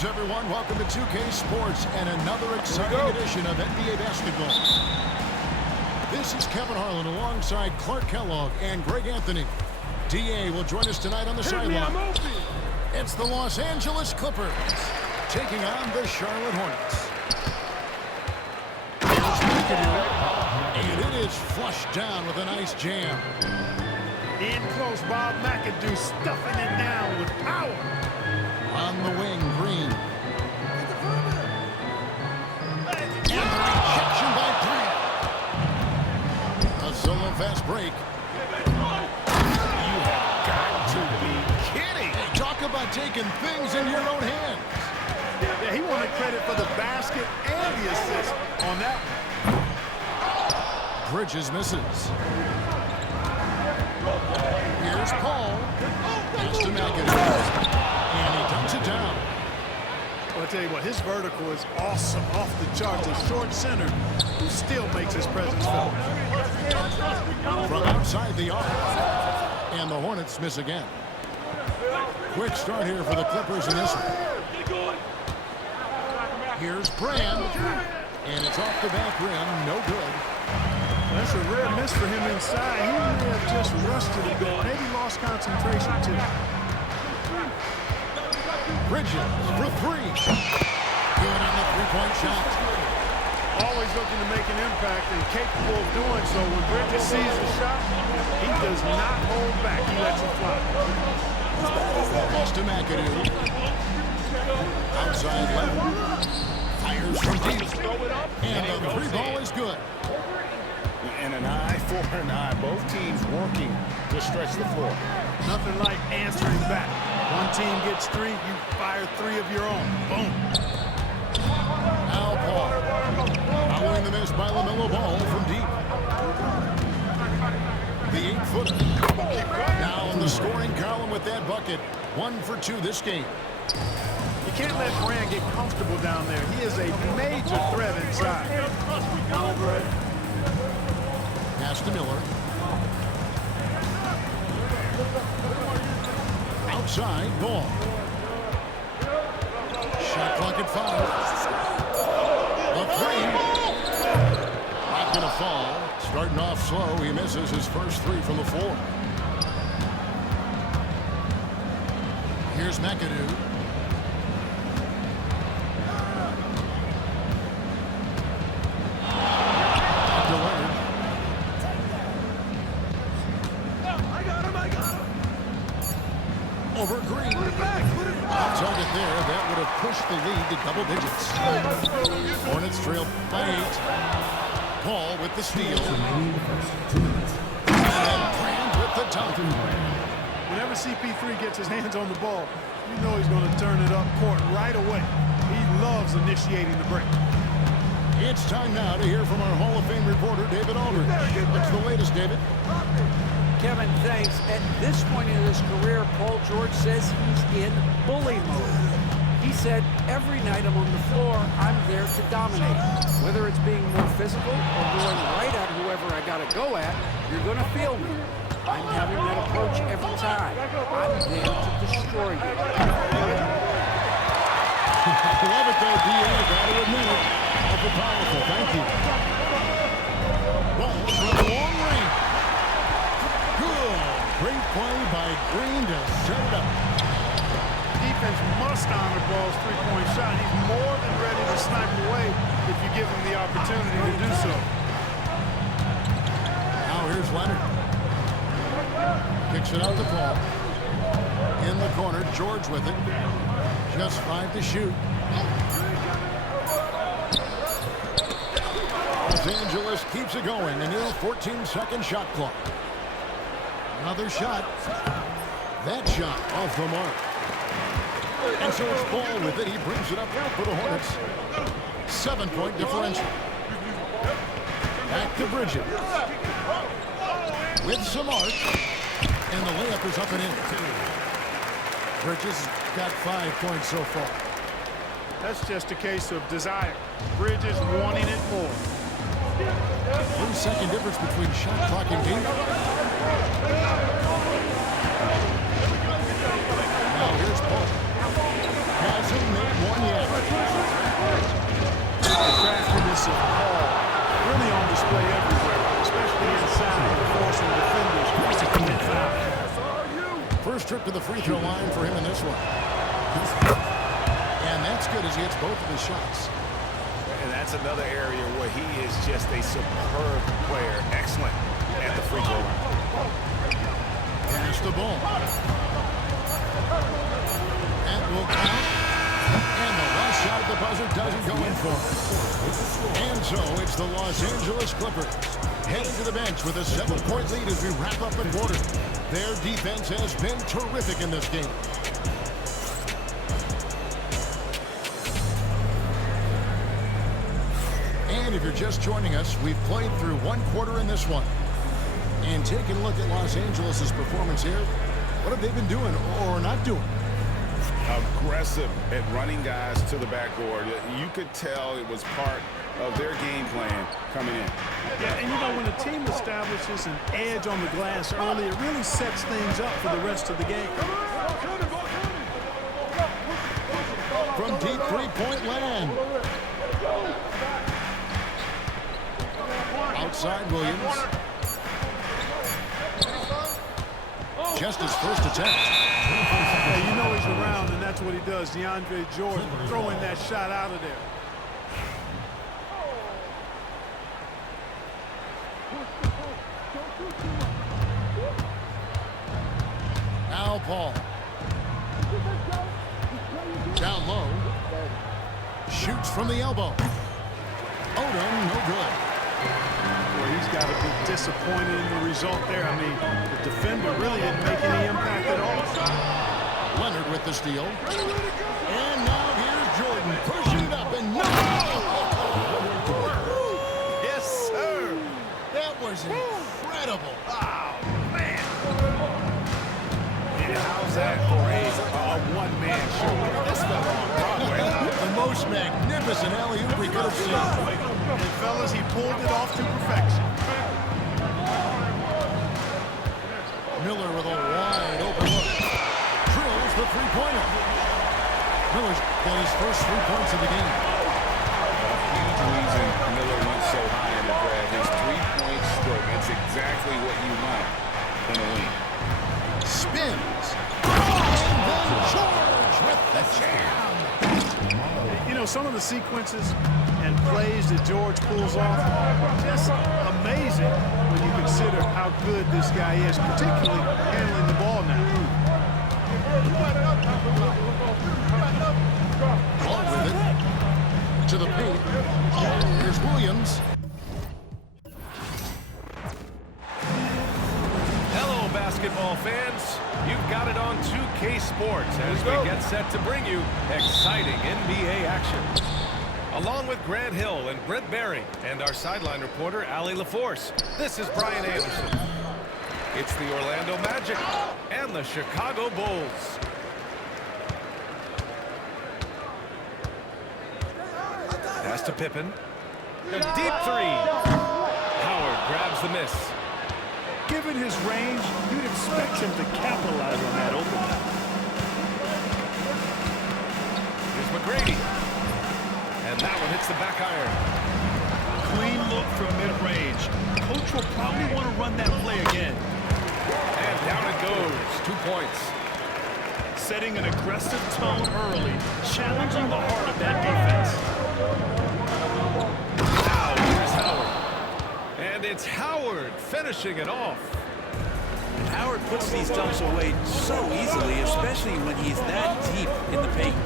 Greetings, everyone. Welcome to 2K Sports and another exciting edition of NBA basketball. This is Kevin Harlan alongside Clark Kellogg and Greg Anthony. DA will join us tonight on the sideline. It's the Los Angeles Clippers taking on the Charlotte Hornets. And it is flushed down with a nice jam. In close, Bob McAdoo stuffing it down with power. On the wing, Green. And the rejection by Green. A solo fast break. You have got to be kidding. Hey, talk about taking things in your own hands. Yeah, he wanted credit for the basket and the assist on that one. Bridges misses. Here's Paul. Pass to McAdoo. And he dumps it down. Well, I'll tell you what, his vertical is awesome, off the charts. A short center who still makes his presence felt. From outside the arc. And the Hornets miss again. Quick start here for the Clippers in this one. Here's Brand. And it's off the back rim. No good. That's a rare miss for him inside. He may have just rushed it a bit. Maybe lost concentration, too. Bridges for three. Good on the three-point shot. Always looking to make an impact and capable of doing so. When Bridges sees a shot, he does not hold back. He lets it fly. Pass to McAdoo. Outside left. Fires from deep. And the three ball is good. And an eye for an eye. Both teams working to stretch the floor. Nothing like answering back. One team gets three, you fire three of your own. Boom. Now Paul. Following the miss by LaMelo Ball from deep. The 8-footer. Now in the scoring column with that bucket. 1 for 2 this game. You can't let Brand get comfortable down there. He is a major threat inside. Pass to Miller. Outside, ball. Shot clock at 5. The three. Not going to fall. Starting off slow. He misses his first 3 from the floor. Here's McAdoo. Over Green. Target there. That would have pushed the lead to double digits. Hornets trail by 8. Paul with the steal. And Brand with the dunk. Whenever CP3 gets his hands on the ball, you know he's going to turn it up court right away. He loves initiating the break. It's time now to hear from our Hall of Fame reporter, David Aldridge. What's the latest, David? Kevin, thanks. At this point in his career, Paul George says he's in bully mode. He said, every night I'm on the floor, I'm there to dominate. Whether it's being more physical or going right at whoever I got to go at, you're going to feel me. I'm having that approach every time. I'm there to destroy you. I love it, though, D.A. Got to admit it. That's powerful. Thank you. Ball from the long range. Good. Great play by Green to set it up. Defense must honor Ball's three-point shot. He's more than ready to snipe away if you give him the opportunity to do so. Now here's Leonard. Kicks it out to Paul. In the corner, George with it. Just 5 to shoot. Los Angeles keeps it going. A new 14-second shot clock. Another shot. That shot off the mark. And so it's Paul with it. He brings it up for the Hornets. 7-point differential. Back to Bridges. With some arch. And the layup is up and in. Bridges got 5 points so far. That's just a case of desire. Bridges wanting it more. 1-second difference between shot clock and game. Now here's Paul. Hasn't made one trip to the free throw line for him in this one. And that's good as he hits both of his shots. And that's another area where he is just a superb player. Excellent at the free throw line. Pass the ball. That will count. And the last shot at the buzzer doesn't go in for him. And so it's the Los Angeles Clippers heading to the bench with a 7-point lead as we wrap up the quarter. Their defense has been terrific in this game. And if you're just joining us, we've played through one quarter in this one. And taking a look at Los Angeles' performance here, what have they been doing or not doing? Aggressive at running guys to the backboard. You could tell it was part of their game plan coming in. Yeah, and you know, when a team establishes an edge on the glass early, it really sets things up for the rest of the game. From deep three-point land. Outside Williams. Just his first attempt. Yeah, you know he's around, and that's what he does. DeAndre Jordan throwing that shot out of there. Now Paul. Down low. Shoots from the elbow. Odom, no good. Well, he's got to be disappointed in the result there. I mean, the defender really didn't make any impact at all. Leonard with the steal. And now here's Jordan pushing it up and no! Yes, sir. That was incredible. Oh, man. And how's that for a one-man show? This fell on Broadway. The most magnificent alley-oop we could have seen. And fellas, he pulled it off to perfection. Miller with a wide open look. Drills the three-pointer. Miller's got his first 3 points of the game. Huge reason Miller went so high in the draft. His three-point stroke. It's exactly what you want in a wing. Spins. And then George with the jam. You know, some of the sequences and plays that George pulls off, just amazing when you consider how good this guy is, particularly handling the ball now. Ball with it. To the paint. Here's Williams. Hello, basketball fans. You've got it on 2K Sports as we get set to bring you exciting NBA action. Along with Grant Hill and Brent Barry and our sideline reporter, Allie LaForce, this is Brian Anderson. It's the Orlando Magic and the Chicago Bulls. Pass to Pippen. A deep three. Howard grabs the miss. Given his range, you'd expect him to capitalize on that opening. Here's McGrady. And that one hits the back iron. Clean look from mid-range. Coach will probably want to run that play again. And down it goes. 2 points. Setting an aggressive tone early, challenging the heart of that defense. Now here's Howard. And it's Howard finishing it off. And Howard puts these dunks away so easily, especially when he's that deep in the paint.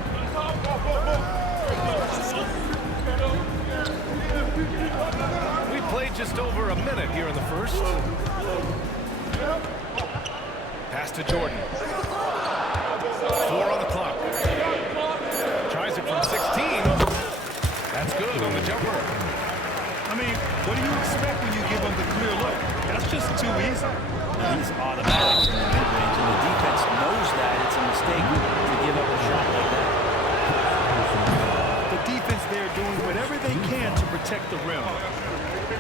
We played just over a minute here in the first. Pass to Jordan. 4 on the clock. Tries it from 16. That's good on the jumper. I mean, what do you expect when you give him the clear look? That's just too easy. He's automatic from the mid-range, and the defense knows that it's a mistake to give up a shot like that. The defense there doing whatever they can to protect the rim.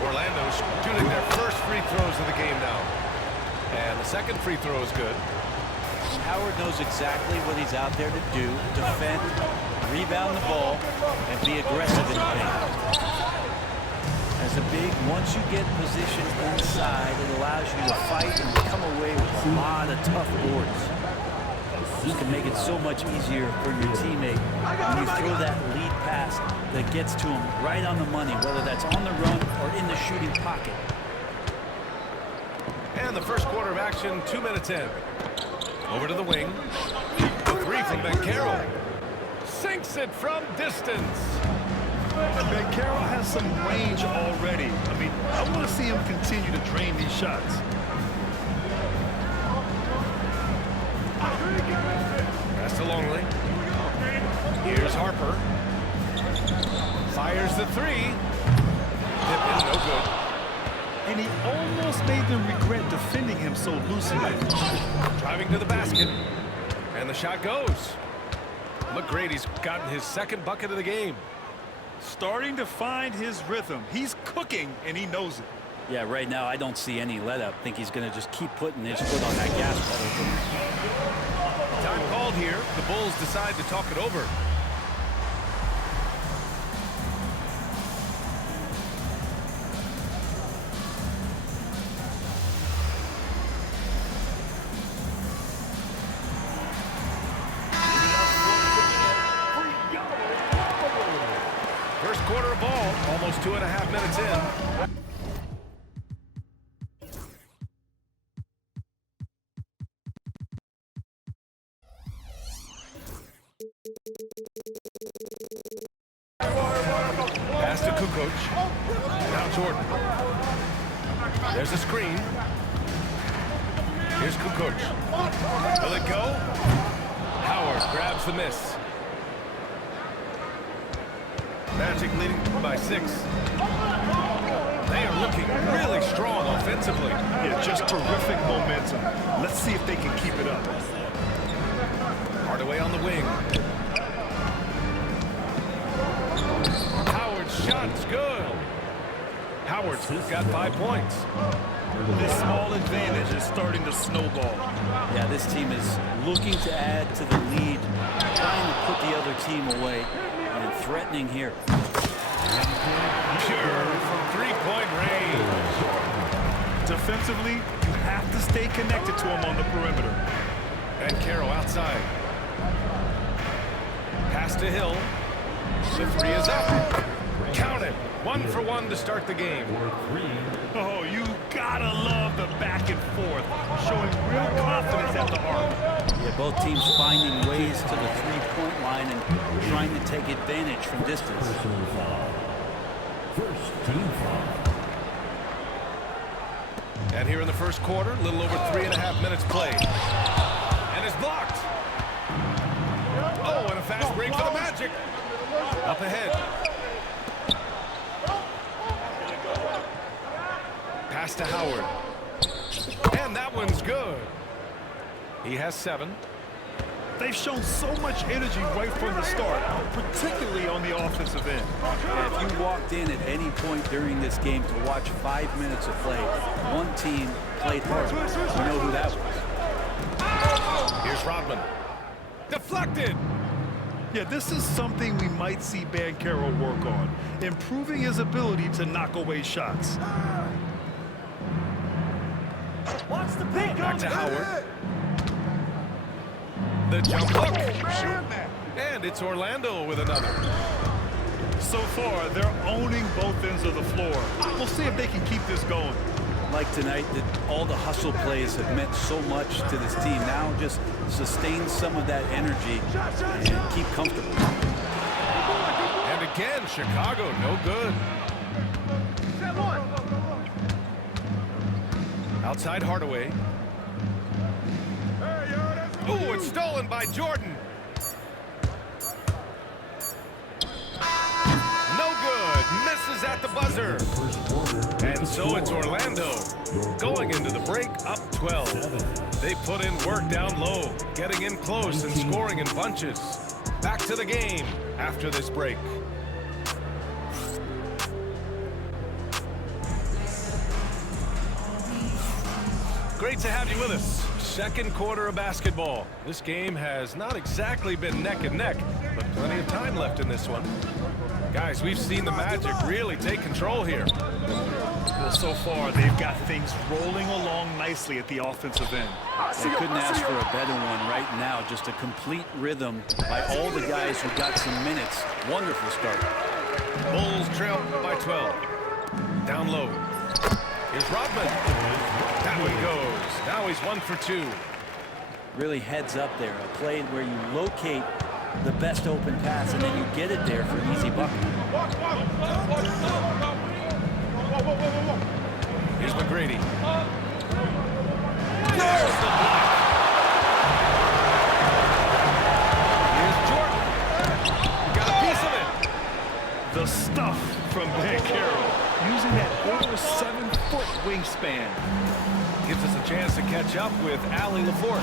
Orlando's shooting their first free throws of the game now. And the second free throw is good. Howard knows exactly what he's out there to do: defend, rebound the ball, and be aggressive in the paint. As a big, once you get positioned inside, it allows you to fight and come away with a lot of tough boards. You can make it so much easier for your teammate when you throw that lead pass that gets to him right on the money, whether that's on the run or in the shooting pocket. And the first quarter of action, 2 minutes in. Over to the wing. The three from Bencaro. Sinks it from distance. Bencaro has some range already. I mean, I want to see him continue to drain these shots. Pass to Longley. Here's Harper. Fires the three. Pippen, no good. And he almost made them regret defending him so loosely. Driving to the basket. And the shot goes. McGrady's gotten his second bucket of the game. Starting to find his rhythm. He's cooking, and he knows it. Yeah, right now I don't see any let up. I think he's going to just keep putting his foot on that gas pedal. Time called here. The Bulls decide to talk it over. First quarter of ball, almost 2.5 minutes in. Pass to Kukoc. Now Jordan. There's a screen. Here's Kukoc. Will it go? Howard grabs the miss. Magic leading by 6. They are looking really strong offensively. Yeah, just terrific momentum. Let's see if they can keep it up. Hardaway on the wing. Howard's shot's good. Howard's got 5 points. This small advantage is starting to snowball. Yeah, this team is looking to add to the lead, trying to put the other team away, and threatening here. Pure from 3-point range. Defensively, you have to stay connected to him on the perimeter. And Carroll outside. Pass to Hill. The three is up. Count it. 1 for 1 to start the game. Oh, you gotta love the back and forth, showing real confidence at the arc. Yeah, both teams finding ways to the three-point line and trying to take advantage from distance. First team foul. And here in the first quarter, a little over 3.5 minutes played. And it's blocked. Oh, and a fast break for the Magic. Up ahead. Pass to Howard. And that one's good. He has 7. They've shown so much energy right from the start, particularly on the offensive end. Yeah, if you walked in at any point during this game to watch 5 minutes of play, one team played hard. You know who that was. Here's Rodman. Deflected. Yeah, this is something we might see Bencaro work on, improving his ability to knock away shots. Watch the pick. Back to Howard. The jump hook. And it's Orlando with another. So far, they're owning both ends of the floor. We'll see if they can keep this going. Like tonight, that all the hustle plays have meant so much to this team. Now just sustain some of that energy and keep comfortable. And again, Chicago, no good. Outside Hardaway. Ooh, it's stolen by Jordan. No good. Misses at the buzzer. And so it's Orlando going into the break up 12. They put in work down low, getting in close and scoring in bunches. Back to the game after this break. Great to have you with us. Second quarter of basketball. This game has not exactly been neck and neck, but plenty of time left in this one. Guys, we've seen the Magic really take control here. Well, so far, they've got things rolling along nicely at the offensive end. They couldn't ask for a better one right now. Just a complete rhythm by all the guys who got some minutes. Wonderful start. Bulls trail by 12. Down low. Here's Rodman. That one goes. Now he's 1 for 2. Really heads up there. A play where you locate the best open pass and then you get it there for an easy bucket. Here's McGrady. There's the block. Here's Jordan. Got a piece of it. The stuff from Banchero, using that over 7-foot wingspan. Gives us a chance to catch up with Allie LaForce.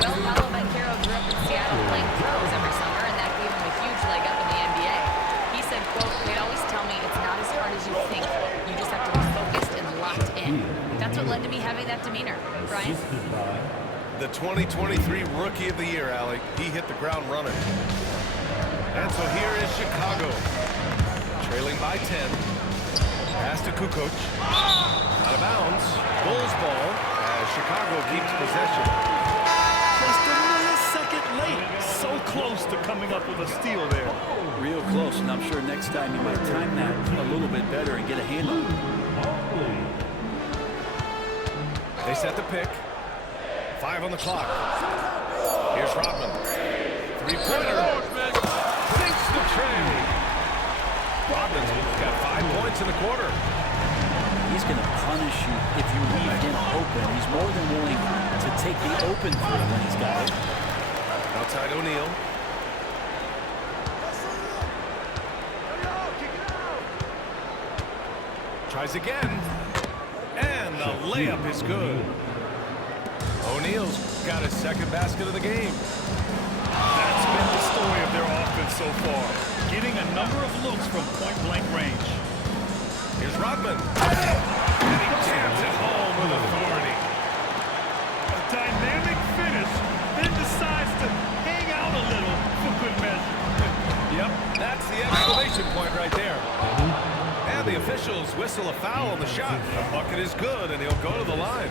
Well, Paolo Banchero grew up in Seattle playing pros every summer, and that gave him a huge leg up in the NBA. He said, quote, "They'd always tell me it's not as hard as you think. You just have to be focused and locked in." That's what led to me having that demeanor. Brian? The 2023 Rookie of the Year, Allie. He hit the ground running. And so here is Chicago. Trailing by 10. Pass to Kukoc. Out of bounds. Bulls ball as Chicago keeps possession. Just a millisecond late. So close to coming up with a steal there. Real close, and I'm sure next time you might time that a little bit better and get a handle. They set the pick. 5 on the clock. Here's Rodman. Three-pointer. Sinks the tray. Rodman's got 5 points in the quarter. He's going to punish you if you leave him open. He's more than willing to take the open three when he's got it. Outside O'Neal. Tries again. And the layup is good. O'Neal's got his second basket of the game. That's been the story of their offense so far. Getting a number of looks from point-blank range. Here's Rodman. And he jams it home with authority. A dynamic finish, then decides to hang out a little for good measure. Yep, that's the exclamation point right there. And the officials whistle a foul on the shot. The bucket is good, and he'll go to the line.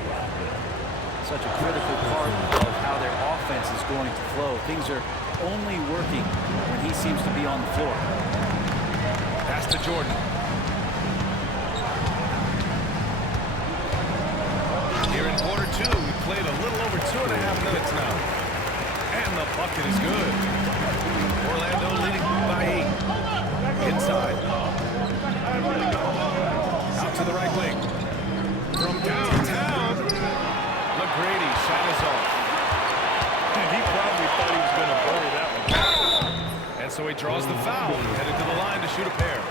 Such a critical part of how their offense is going to flow. Things are only working when he seems to be on the floor. Pass to Jordan. Here in quarter 2, we played a little over 2.5 minutes now. And the bucket is good. Orlando leading by 8. Inside. Out to the right wing. From downtown, McGrady shot is off. And he probably thought he was going to bury that one. And so he draws the foul, headed to the line to shoot a pair.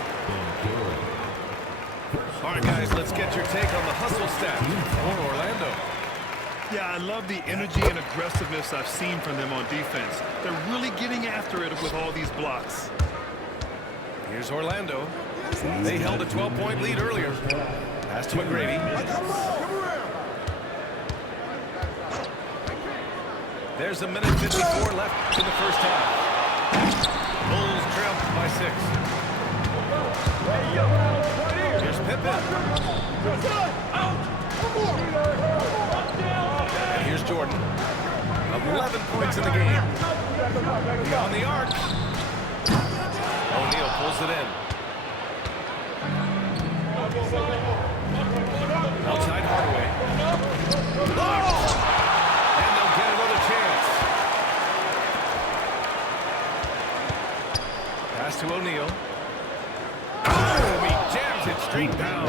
All right, guys, let's get your take on the hustle stats for Orlando. Yeah, I love the energy and aggressiveness I've seen from them on defense. They're really getting after it with all these blocks. Here's Orlando. They held a 12-point lead earlier. Pass to McGrady. There's a minute 54 left in the first half. Bulls trail by 6. Here's Pippen. And here's Jordan. 11 points in the game. Beyond the arc. O'Neal pulls it in. Outside Hardaway. And they'll get another chance. Pass to O'Neal. Oh, he jams it straight down.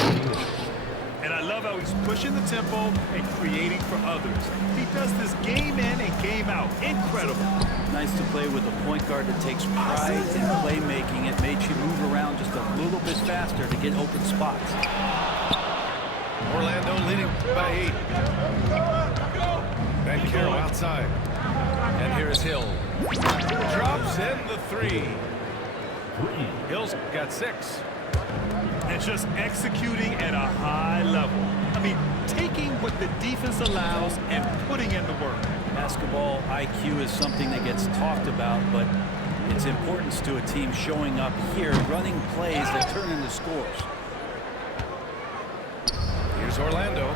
And I love how he's pushing the tempo and creating for others. He does this game in and game out. Incredible. Nice to play with a point guard that takes pride in playmaking. It makes you move around just a little bit faster to get open spots. Orlando leading by 8. Banchero outside. And here is Hill. Drops in the 3. Hill's got 6. And just executing at a high level. I mean, taking what the defense allows and putting in the work. Basketball IQ is something that gets talked about, but its importance to a team showing up here, running plays that turn into scores. Here's Orlando.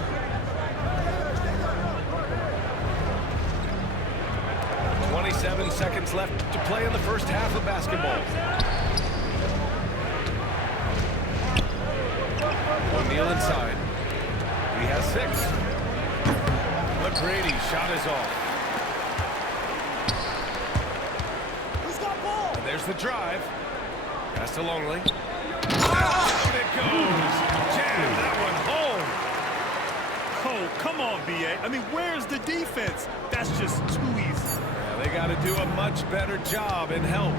.27 seconds left to play in the first half of basketball. O'Neal inside. He has 6. McGrady's shot is off. And there's the drive. Pass to Longley. Out it goes. Jam that one home. Oh, come on, B.A. I mean, where's the defense? That's just too easy. Yeah, they got to do a much better job in help.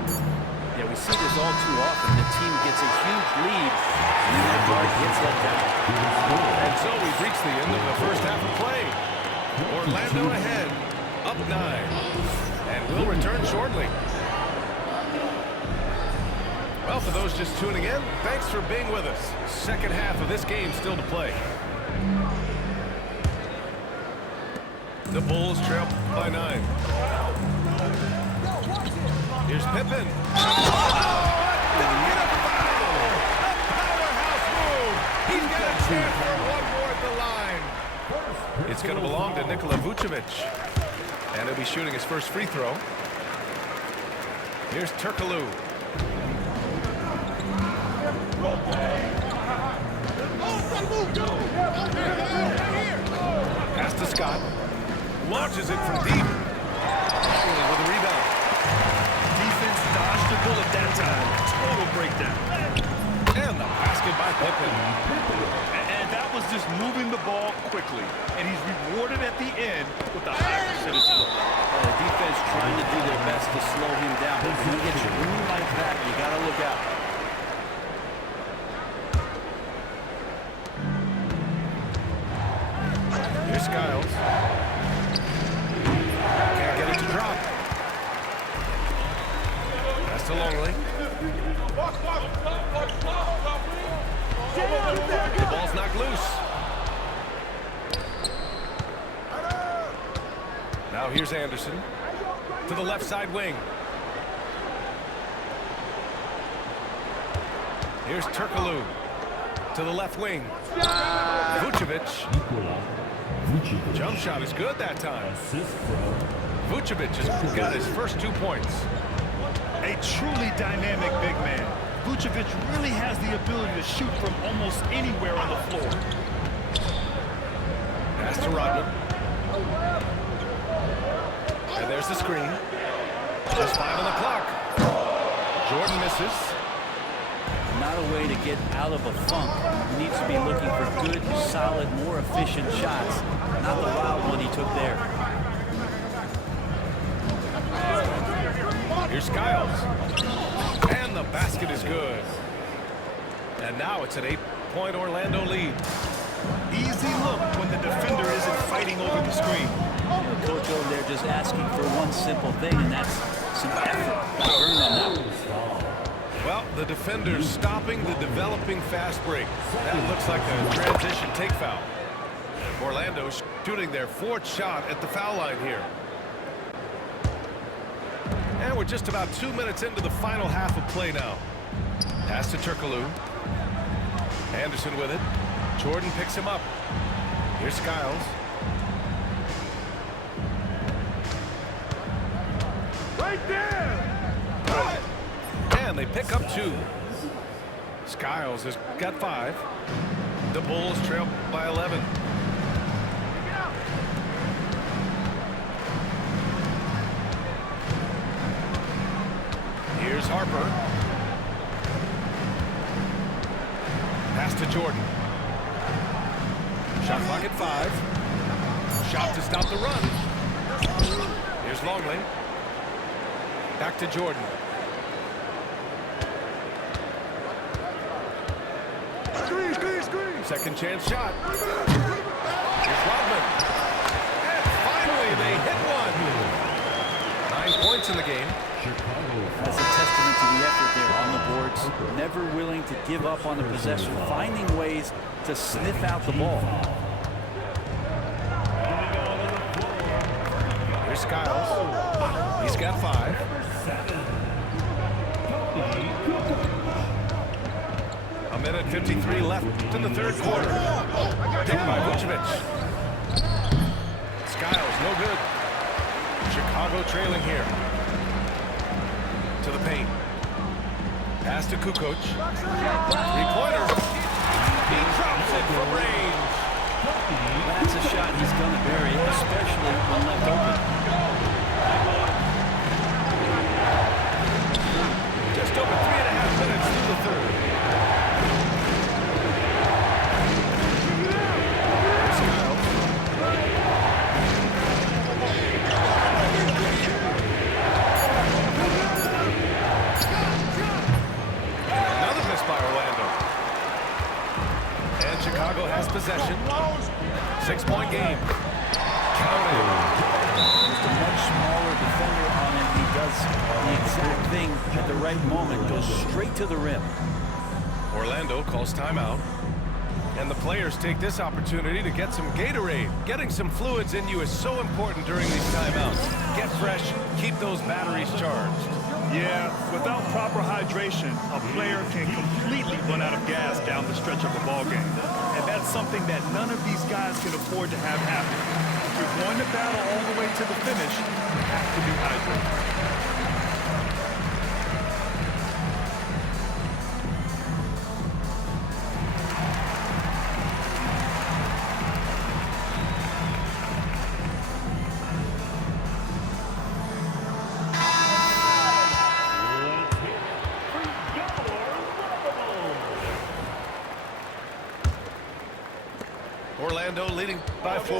Yeah, we see this all too often. The team gets a huge lead, and then the guard gets let down. And so we've reached the end of the first half of play. Orlando ahead, up 9. And we'll return shortly. Well, for those just tuning in, thanks for being with us. Second half of this game still to play. The Bulls trail by 9. Here's Pippen. Oh, get a foul! A powerhouse move. He's got a chance for one more at the line. It's going to belong to Nikola Vucevic. And he'll be shooting his first free throw. Here's Turkoglu. Pass to Scott. Launches it from deep. With a rebound. Defense dodged the bullet that time. Total breakdown. And the basket by Pippen. And that was just moving the ball quickly. And he's rewarded at the end with a high percentage look. The defense trying to do their best to slow him down. But when he gets room like that, you got to look out. Here's Skiles. Can't get it to drop. Pass to Longley. The ball's knocked loose. Now here's Anderson to the left side wing. Here's Turkoglu to the left wing. Vucevic. Jump shot is good that time. Vucevic has got his first 2 points. A truly dynamic big man. Vucevic really has the ability to shoot from almost anywhere on the floor. Pass to Rodman. And there's the screen. Just 5 on the clock. Jordan misses. Not a way to get out of a funk. He needs to be looking for good, solid, more efficient shots. Not the wild one he took there. Here's Skiles. And the basket is good. And now it's an 8-point Orlando lead. Easy look when the defender isn't fighting over the screen. Coach over there just asking for one simple thing, and that's some effort. Not earned on that one. Well, the defender's stopping the developing fast break. That looks like a transition take foul. Orlando shooting their 4th shot at the foul line here. And we're just about 2 minutes into the final half of play now. Pass to Turkoglu. Anderson with it. Jordan picks him up. Here's Skiles. Right there! And they pick up 2. Skiles has got 5. The Bulls trail by 11. Here's Harper. Pass to Jordan. Shot clock at 5. Shot to stop the run. Here's Longley. Back to Jordan. Second chance shot. Here's Rodman. And finally they hit one. 9 points in the game. That's a testament to the effort there on the boards. Never willing to give up on the possession, finding ways to sniff out the ball. Here's Skiles. He's got 5. A minute 53 left in the third quarter. Blocked in by Vucevic. Skiles, no good. Chicago trailing here. To the paint. Pass to Kukoc. Three-pointer. He drops it from range. That's a shot he's going to bury, especially when left open. Just over 3.5 minutes through the third. Another miss by Orlando. And Chicago has possession. 6-point game. Counted. Just a much smaller defender on him. He does the exact thing at the right moment. Goes straight to the rim. Orlando calls timeout. And the players take this opportunity to get some Gatorade. Getting some fluids in you is so important during these timeouts. Get fresh, keep those batteries charged. Yeah, without proper hydration, a player can completely run out of gas down the stretch of a ball game. And that's something that none of these guys can afford to have happen. If you're going to battle all the way to the finish, you have to be hydrated. Orlando leading by 4.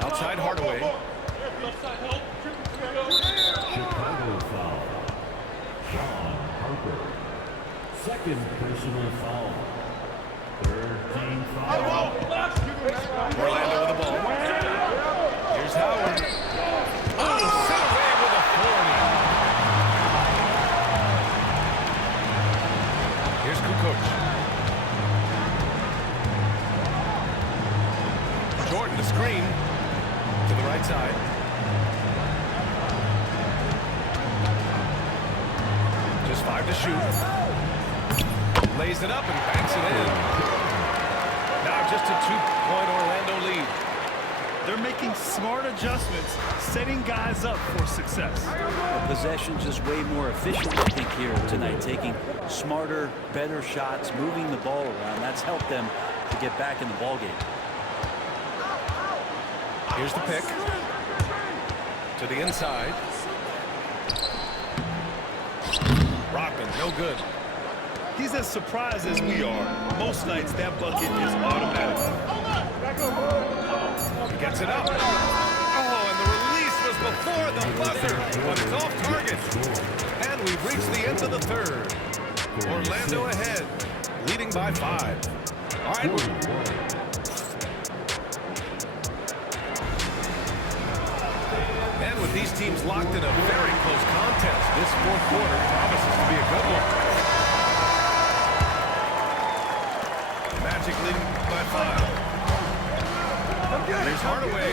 Outside Hardaway. Chicago foul. Sean Harper. Second personal foul. Third team foul. Orlando with the ball. Here's Howard. Oh, sent away with authority. Here's Kukoc. Jordan, the screen to the right side. Just 5 to shoot. Lays it up and banks it in. Now just a 2-point Orlando lead. They're making smart adjustments, setting guys up for success. The possession just way more efficient, I think, here tonight. Taking smarter, better shots, moving the ball around. That's helped them to get back in the ball game. Here's the pick. To the inside. Rodman, no good. He's as surprised as we are. Most nights, that bucket is automatic. He gets it up. Oh, and the release was before the buzzer, but it's off target. And we've reached the end of the third. Orlando ahead, leading by 5. All right. And with these teams locked in a very close contest, this fourth quarter promises to be a good one. Magic leading by 5. There's Hardaway.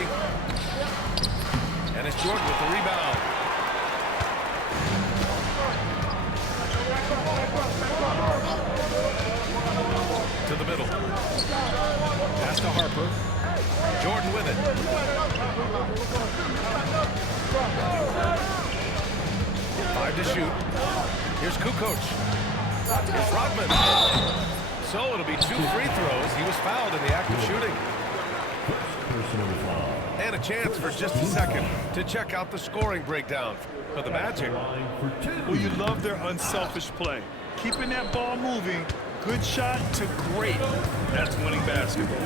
And it's Jordan with the rebound. To the middle. Pass to Harper. Jordan with it. 5 to shoot. Here's Kukoc. Here's Rodman. So it'll be 2 free throws. He was fouled in the act of shooting. And a chance for just a second to check out the scoring breakdown for the Magic. Well, you love their unselfish play. Keeping that ball moving, good shot to great. That's winning basketball.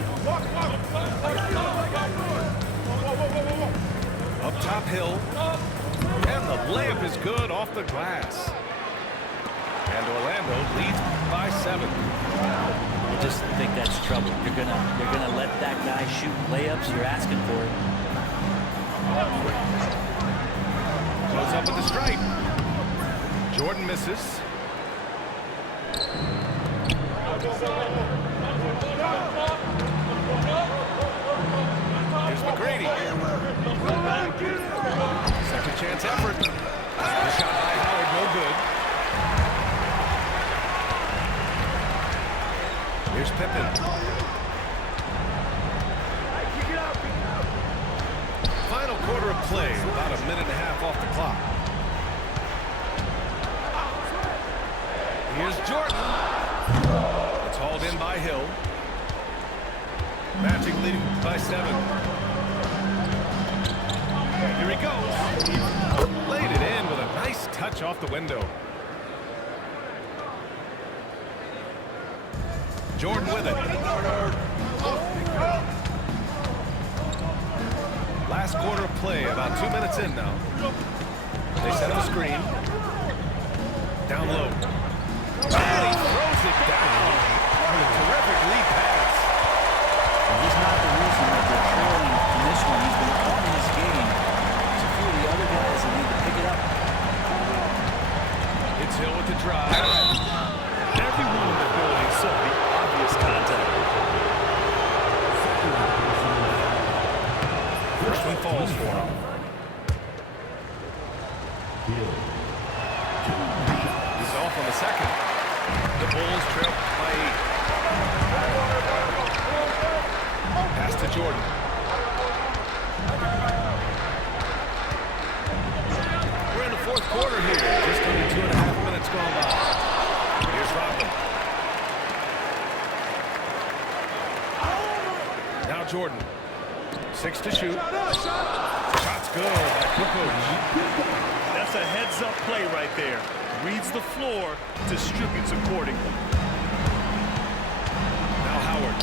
Up top hill. And the layup is good off the glass. And Orlando leads by 7. I just think that's trouble. You're gonna let that guy shoot layups. You're asking for it. Goes up with the stripe. Jordan misses. Here's McGrady. Second chance effort. The shot by Howard, no good. Pippen. Final quarter of play, about a minute and a half off the clock. Here's Jordan. It's hauled in by Hill. Magic leading by 7. Here he goes. Laid it in with a nice touch off the window. Jordan with it. Last quarter of play, about 2 minutes in now. They set the screen. Down low. And he throws it down. What a terrific lead pass. He's not the reason that they're trailing in this one. He's been on his game. It's a few of the other guys that need to pick it up. It's Hill with the drive. Everyone in the building saw the obvious contact. First one falls for him. He's off on the second. The Bulls trail by 8. Pass to Jordan. We're in the fourth quarter here. Just under 2.5 minutes gone by. Here's Rodman. Now Jordan. 6 to shoot. Shot's good by Wilkins. That's a heads-up play right there. Reads the floor, distributes accordingly. Now Howard.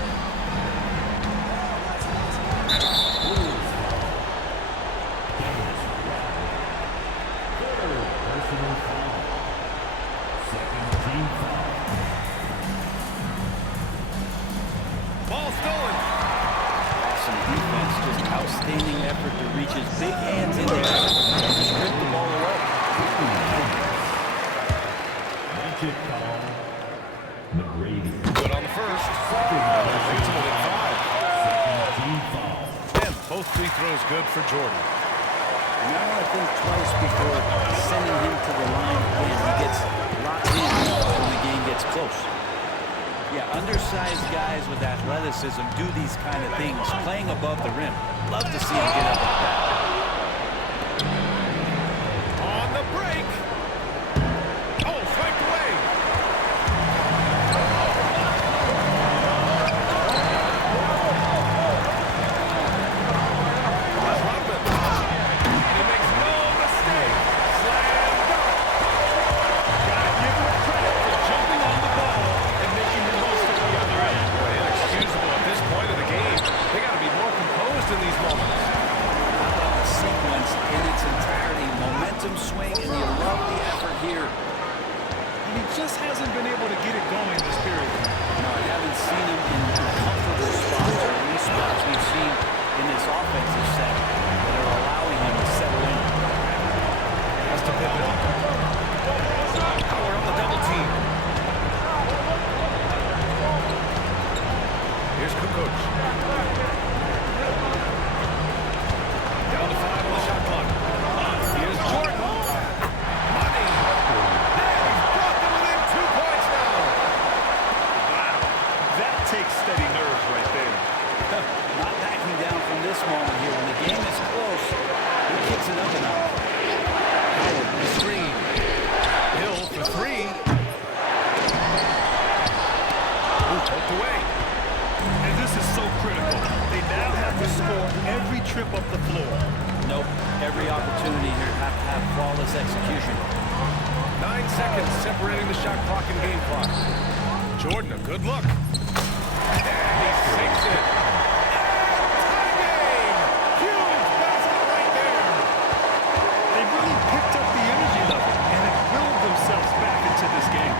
Ball stolen. Awesome defense, just outstanding effort to reach his big hands in there and just rip the ball away. Good on the first. Leads him within 5. And both free throws good for Jordan. You might want to think twice before sending him to the line again. He gets locked in when the game gets close. Yeah, undersized guys with athleticism do these kind of things, playing above the rim. Love to see him get up like that. On the break. Oh, swiped away. That's Rodman. And he makes no mistake. Slam dunk. Gotta give him credit for jumping on the ball and making the most of the other end. Inexcusable at this point of the game. They got to be more composed in these moments. How about the sequence in its entirety? Momentum swing, and you love the effort here. And he just hasn't been able to get it going this period. No, I haven't seen him in comfortable spots, or at least spots we've seen in this offensive set that are allowing him to settle in. Pass to Pippen. Howard on the double team. Here's Kukoc. Down to 5 on the shot clock. Here's Jordan. Money. And he's brought them within 2 points now. Wow, that takes steady nerves right there. Not backing down from this moment here. When the game is close, he kicks it up and up. Howard, the screen. Hill for 3. Poked away. And this is so critical. They now have to score every trip up the floor. Nope. Every opportunity here have to have flawless execution. 9 seconds separating the shot clock and game clock. Jordan, a good look. And he sinks it. Tie game! Huge basket right there. They really picked up the energy level and have willed themselves back into this game.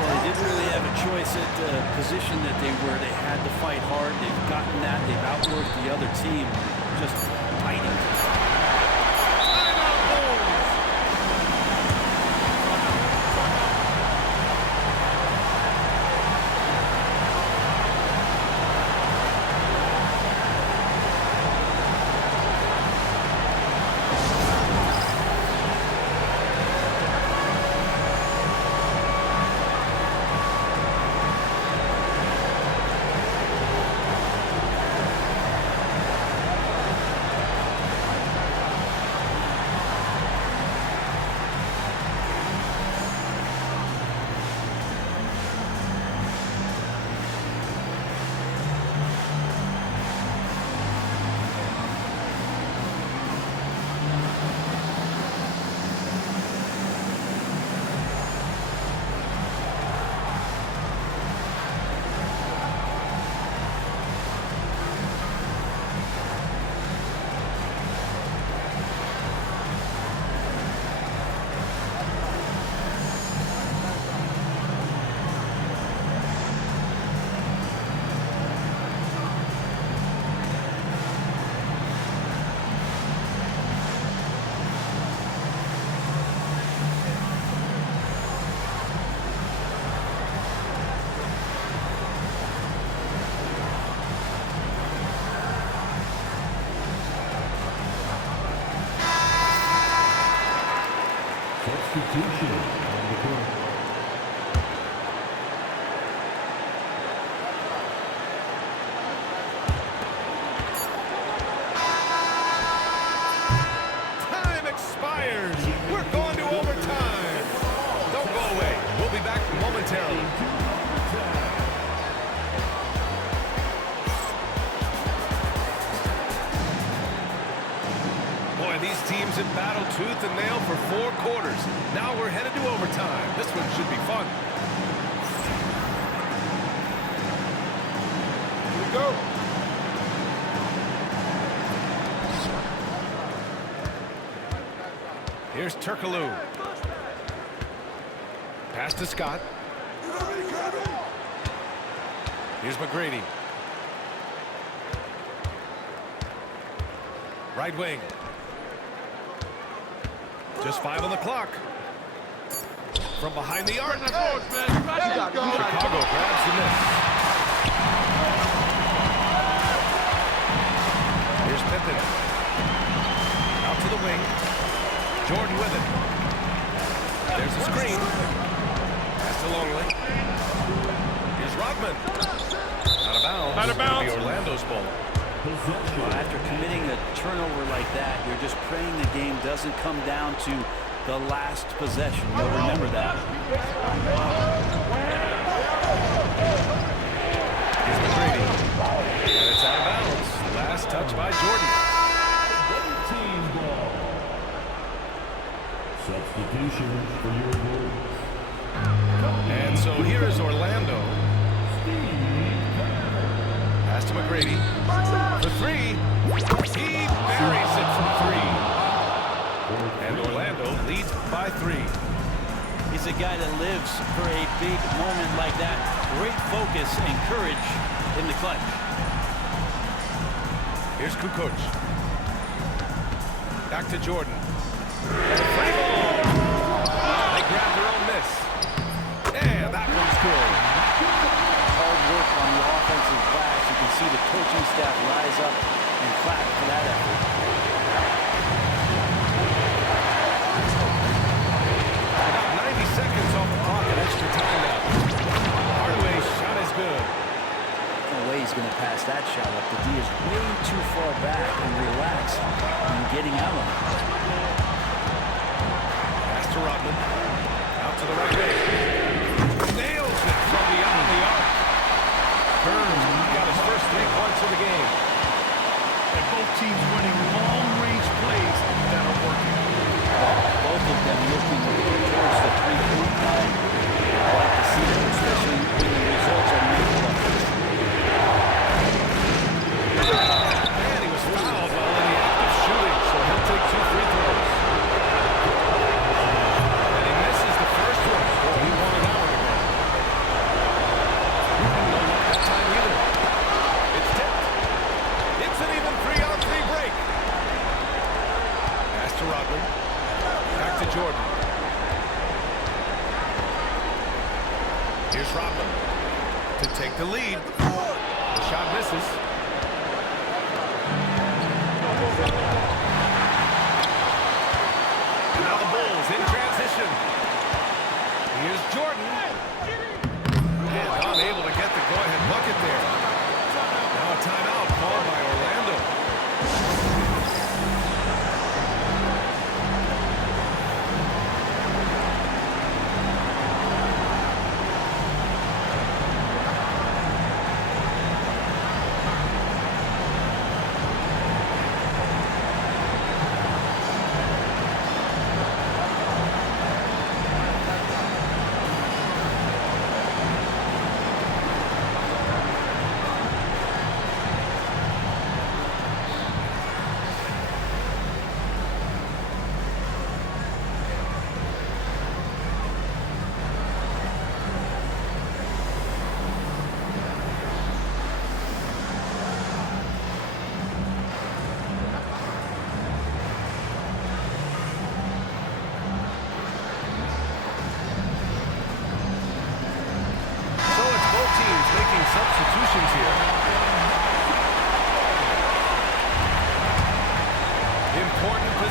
Well, they didn't really have a choice at the position that they were. They had to fight hard. They've gotten that. They've outworked the other team. Just fighting. Timeout Bulls. Substitution on the court. Time expired. We're going to overtime. Don't go away. We'll be back momentarily. Boy, these teams have battled tooth and nail for 4 quarters. Now we're headed to overtime. This one should be fun. Here we go. Here's Turkaloo. Pass to Scott. Here's McGrady. Right wing. Just 5 on the clock. From behind the arc. Chicago grabs the miss. Here's Pippen. Out to the wing. Jordan with it. There's a screen. Pass to Longley. Here's Rodman. Out of bounds. Out of bounds. It'll be Orlando's ball. Well, after committing a turnover like that, you're just praying the game doesn't come down to the last possession. You'll remember that. Here's McGrady. And it's out of bounds. Last touch by Jordan. Team ball. Substitution for your goals. And so here is Orlando. Pass to McGrady. For 3. He buries it from 3. And Orlando leads by 3. He's a guy that lives for a big moment like that. Great focus and courage in the clutch. Here's Kukoc. Back to Jordan. They grab their own miss. And that one's good. Hard work on the offensive glass. You can see the coaching staff rise up and clap for that effort. About 90 seconds off the clock and extra time now. Hardaway's shot is good. No way he's going to pass that shot up. The D is way too far back and relaxed and getting out of it. Pass to Rodman. Out to the right wing. Nails it from beyond the arc. Burns got his first 3 points of the game. And both teams running long-range plays that are working. Both of them looking towards the 3-point line. I like to see them, especially when the results are made buckets. And he was fouled while in the act of shooting, so he'll take 2 free throws. And he misses the first one. Well, he won an hour ago. No luck that time either. It's tipped. It's an even 3-on-3 break. Pass to Rodman. Back to Jordan. Here's Rodman to take the lead. The shot misses. And now the Bulls in transition. Here's Jordan. And unable to get the go-ahead bucket there. Now a timeout called by Orlando.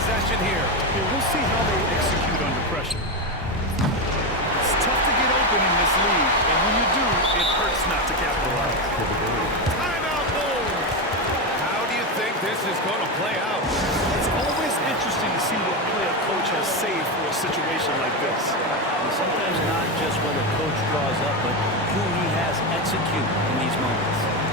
possession here. Yeah, we'll see how they execute under pressure. It's tough to get open in this league, and when you do, it hurts not to capitalize. Timeout Bulls. How do you think this is going to play out? It's always interesting to see what play a coach has saved for a situation like this. And sometimes not just what a coach draws up, but who he has execute in these moments.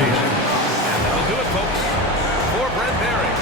And that'll do it, folks. For Brent Barry,